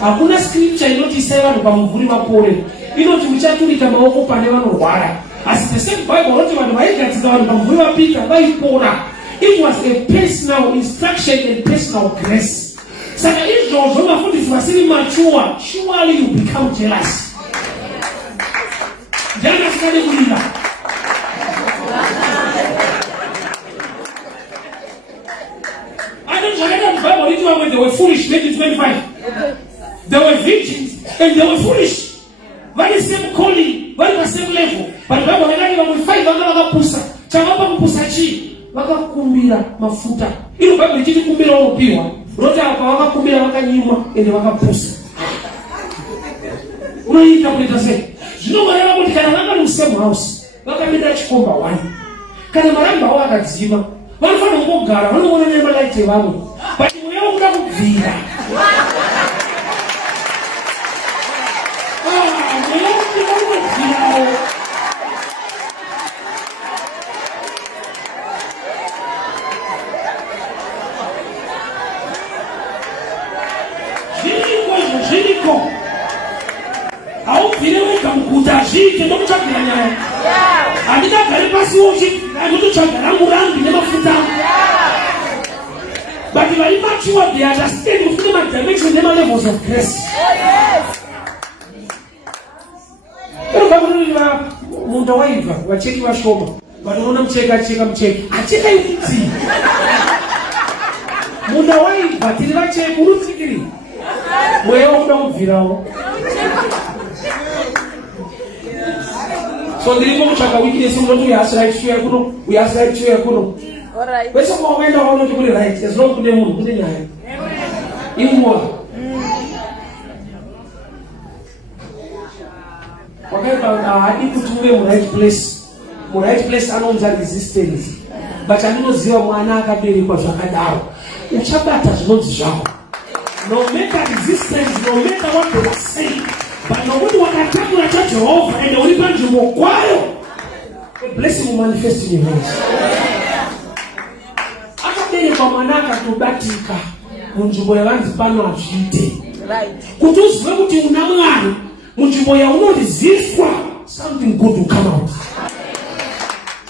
Hakuna scripture inoti isai vanhu pamumvuri vapore. Inoti muchaturika maoko pane vanorwara. As the same Bible inoti vanhu vaigadzika vanhu pamumvuri vaPeter vaipora. It was a personal instruction and personal grace. Saka izvozvo vafundisi vasiri mature, surely you become jealous. Jana asikade kulira. I don't know the Bible written when they were foolish, Matthew 25. They were virgins and they were foolish. Very same calling, very same level. But the Bible when 5 vakapusa. Chavapa kupusa chi, vakakumbira mafuta. Ino Bible ichiti kumbira unopiwa. Rota hapa wakakumbira wakanyimwa ende wakapusa. Unointerpreta sei? Zvinomareva kuti kana vanga mu same house, vakamira chikomba 1. Kana maramba wakadzima, vanofana kugara, vanoona nyama light vamwe. But mweya ukuda kubvira. Mweya ukuda kubvira. vile weka mkuta zite ndo kuchakira nyayo. Andika gari pasi woshi ndo chakira murambi ne mafuta. But very much what they understand of the dimension the levels of grace. Pero kama ndio munda waiva wacheki washoma. Wanaona mcheka mcheki. Acheka yuti. Munda waiva tilivache kurufikiri. Wewe unamvirao. So ndivyo kuchaka wiki ni simu ndio ya right share kuno, we are right share kuno. Alright. Wewe sio mwenda wao ndio kule right. As long kule Mungu kule nyaya. Imwa. Wakati hadi kutumia mu right place. Mu right place anonza resistance. But aninoziwa mwana akabiri kwa shakadao. Uchabata zinonzi zao. No matter resistance, no matter what they say, but nobody wakatakula cha Jehova and ulipanji mokwayo. A blessing will manifest in your hands. Akabiri kwa manaka tubatika munjimbo ya vanzi pano afite. Right. Kutuzwe kuti unamwani munjimbo ya unolizifwa something good will come out.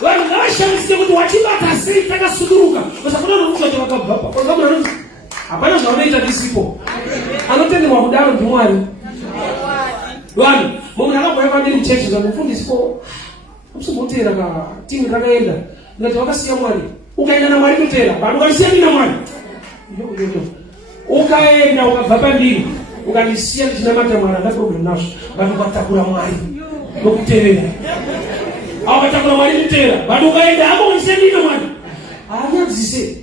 Wala ngashansi kuti wachibata sei takasuduruka. Kwa sababu ndio mtu atakababa. Kwa sababu ndio hapana zaonaita disipo. Anotende mahudano ndimwani. Wani, mungu nakaboya kwa ndini church za mfundi sipo. Msubutira ka timu rakaenda. Ngati wakasiya mwali. Ukaenda na mwali kutera. Bantu kalisiya nina mwali. Yo. Ukaenda ukavapa ndini. Ukalisiya ndinamata mwali na problem naso. Bantu batakula mwali. Nokuterera. Awa batakula mwali kutera. Bantu ukaenda hapo kalisiya nina mwali. Anyazise.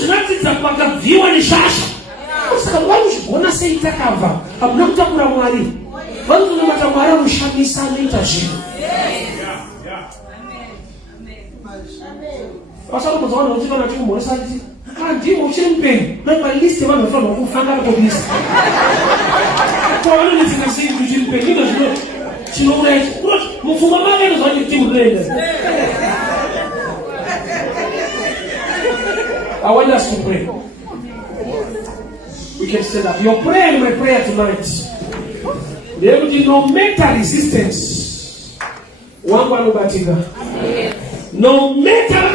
Zvinatidza pakabviwa neshasha. Saka vanozvigona sei takabva. Hamuna kutakura Mwari. Vanozonamata Mwari anoshamisa anoita zvinhu. Vasarokodza vanhu vachiti kana tikumhoresa achiti ndiwo uchiri mupenyu. Palisti vanhu vafanirwa kufanga pakolisi. Kwa vanonetseka sei kuti uchiri mupenyu. Ndizvo zvino chinouraya. Mupfungwa make ndozva kuti timunoenda. I want us to pray. We can stand up. Your prayer and my prayer tonight. There will be no matter resistance. No matter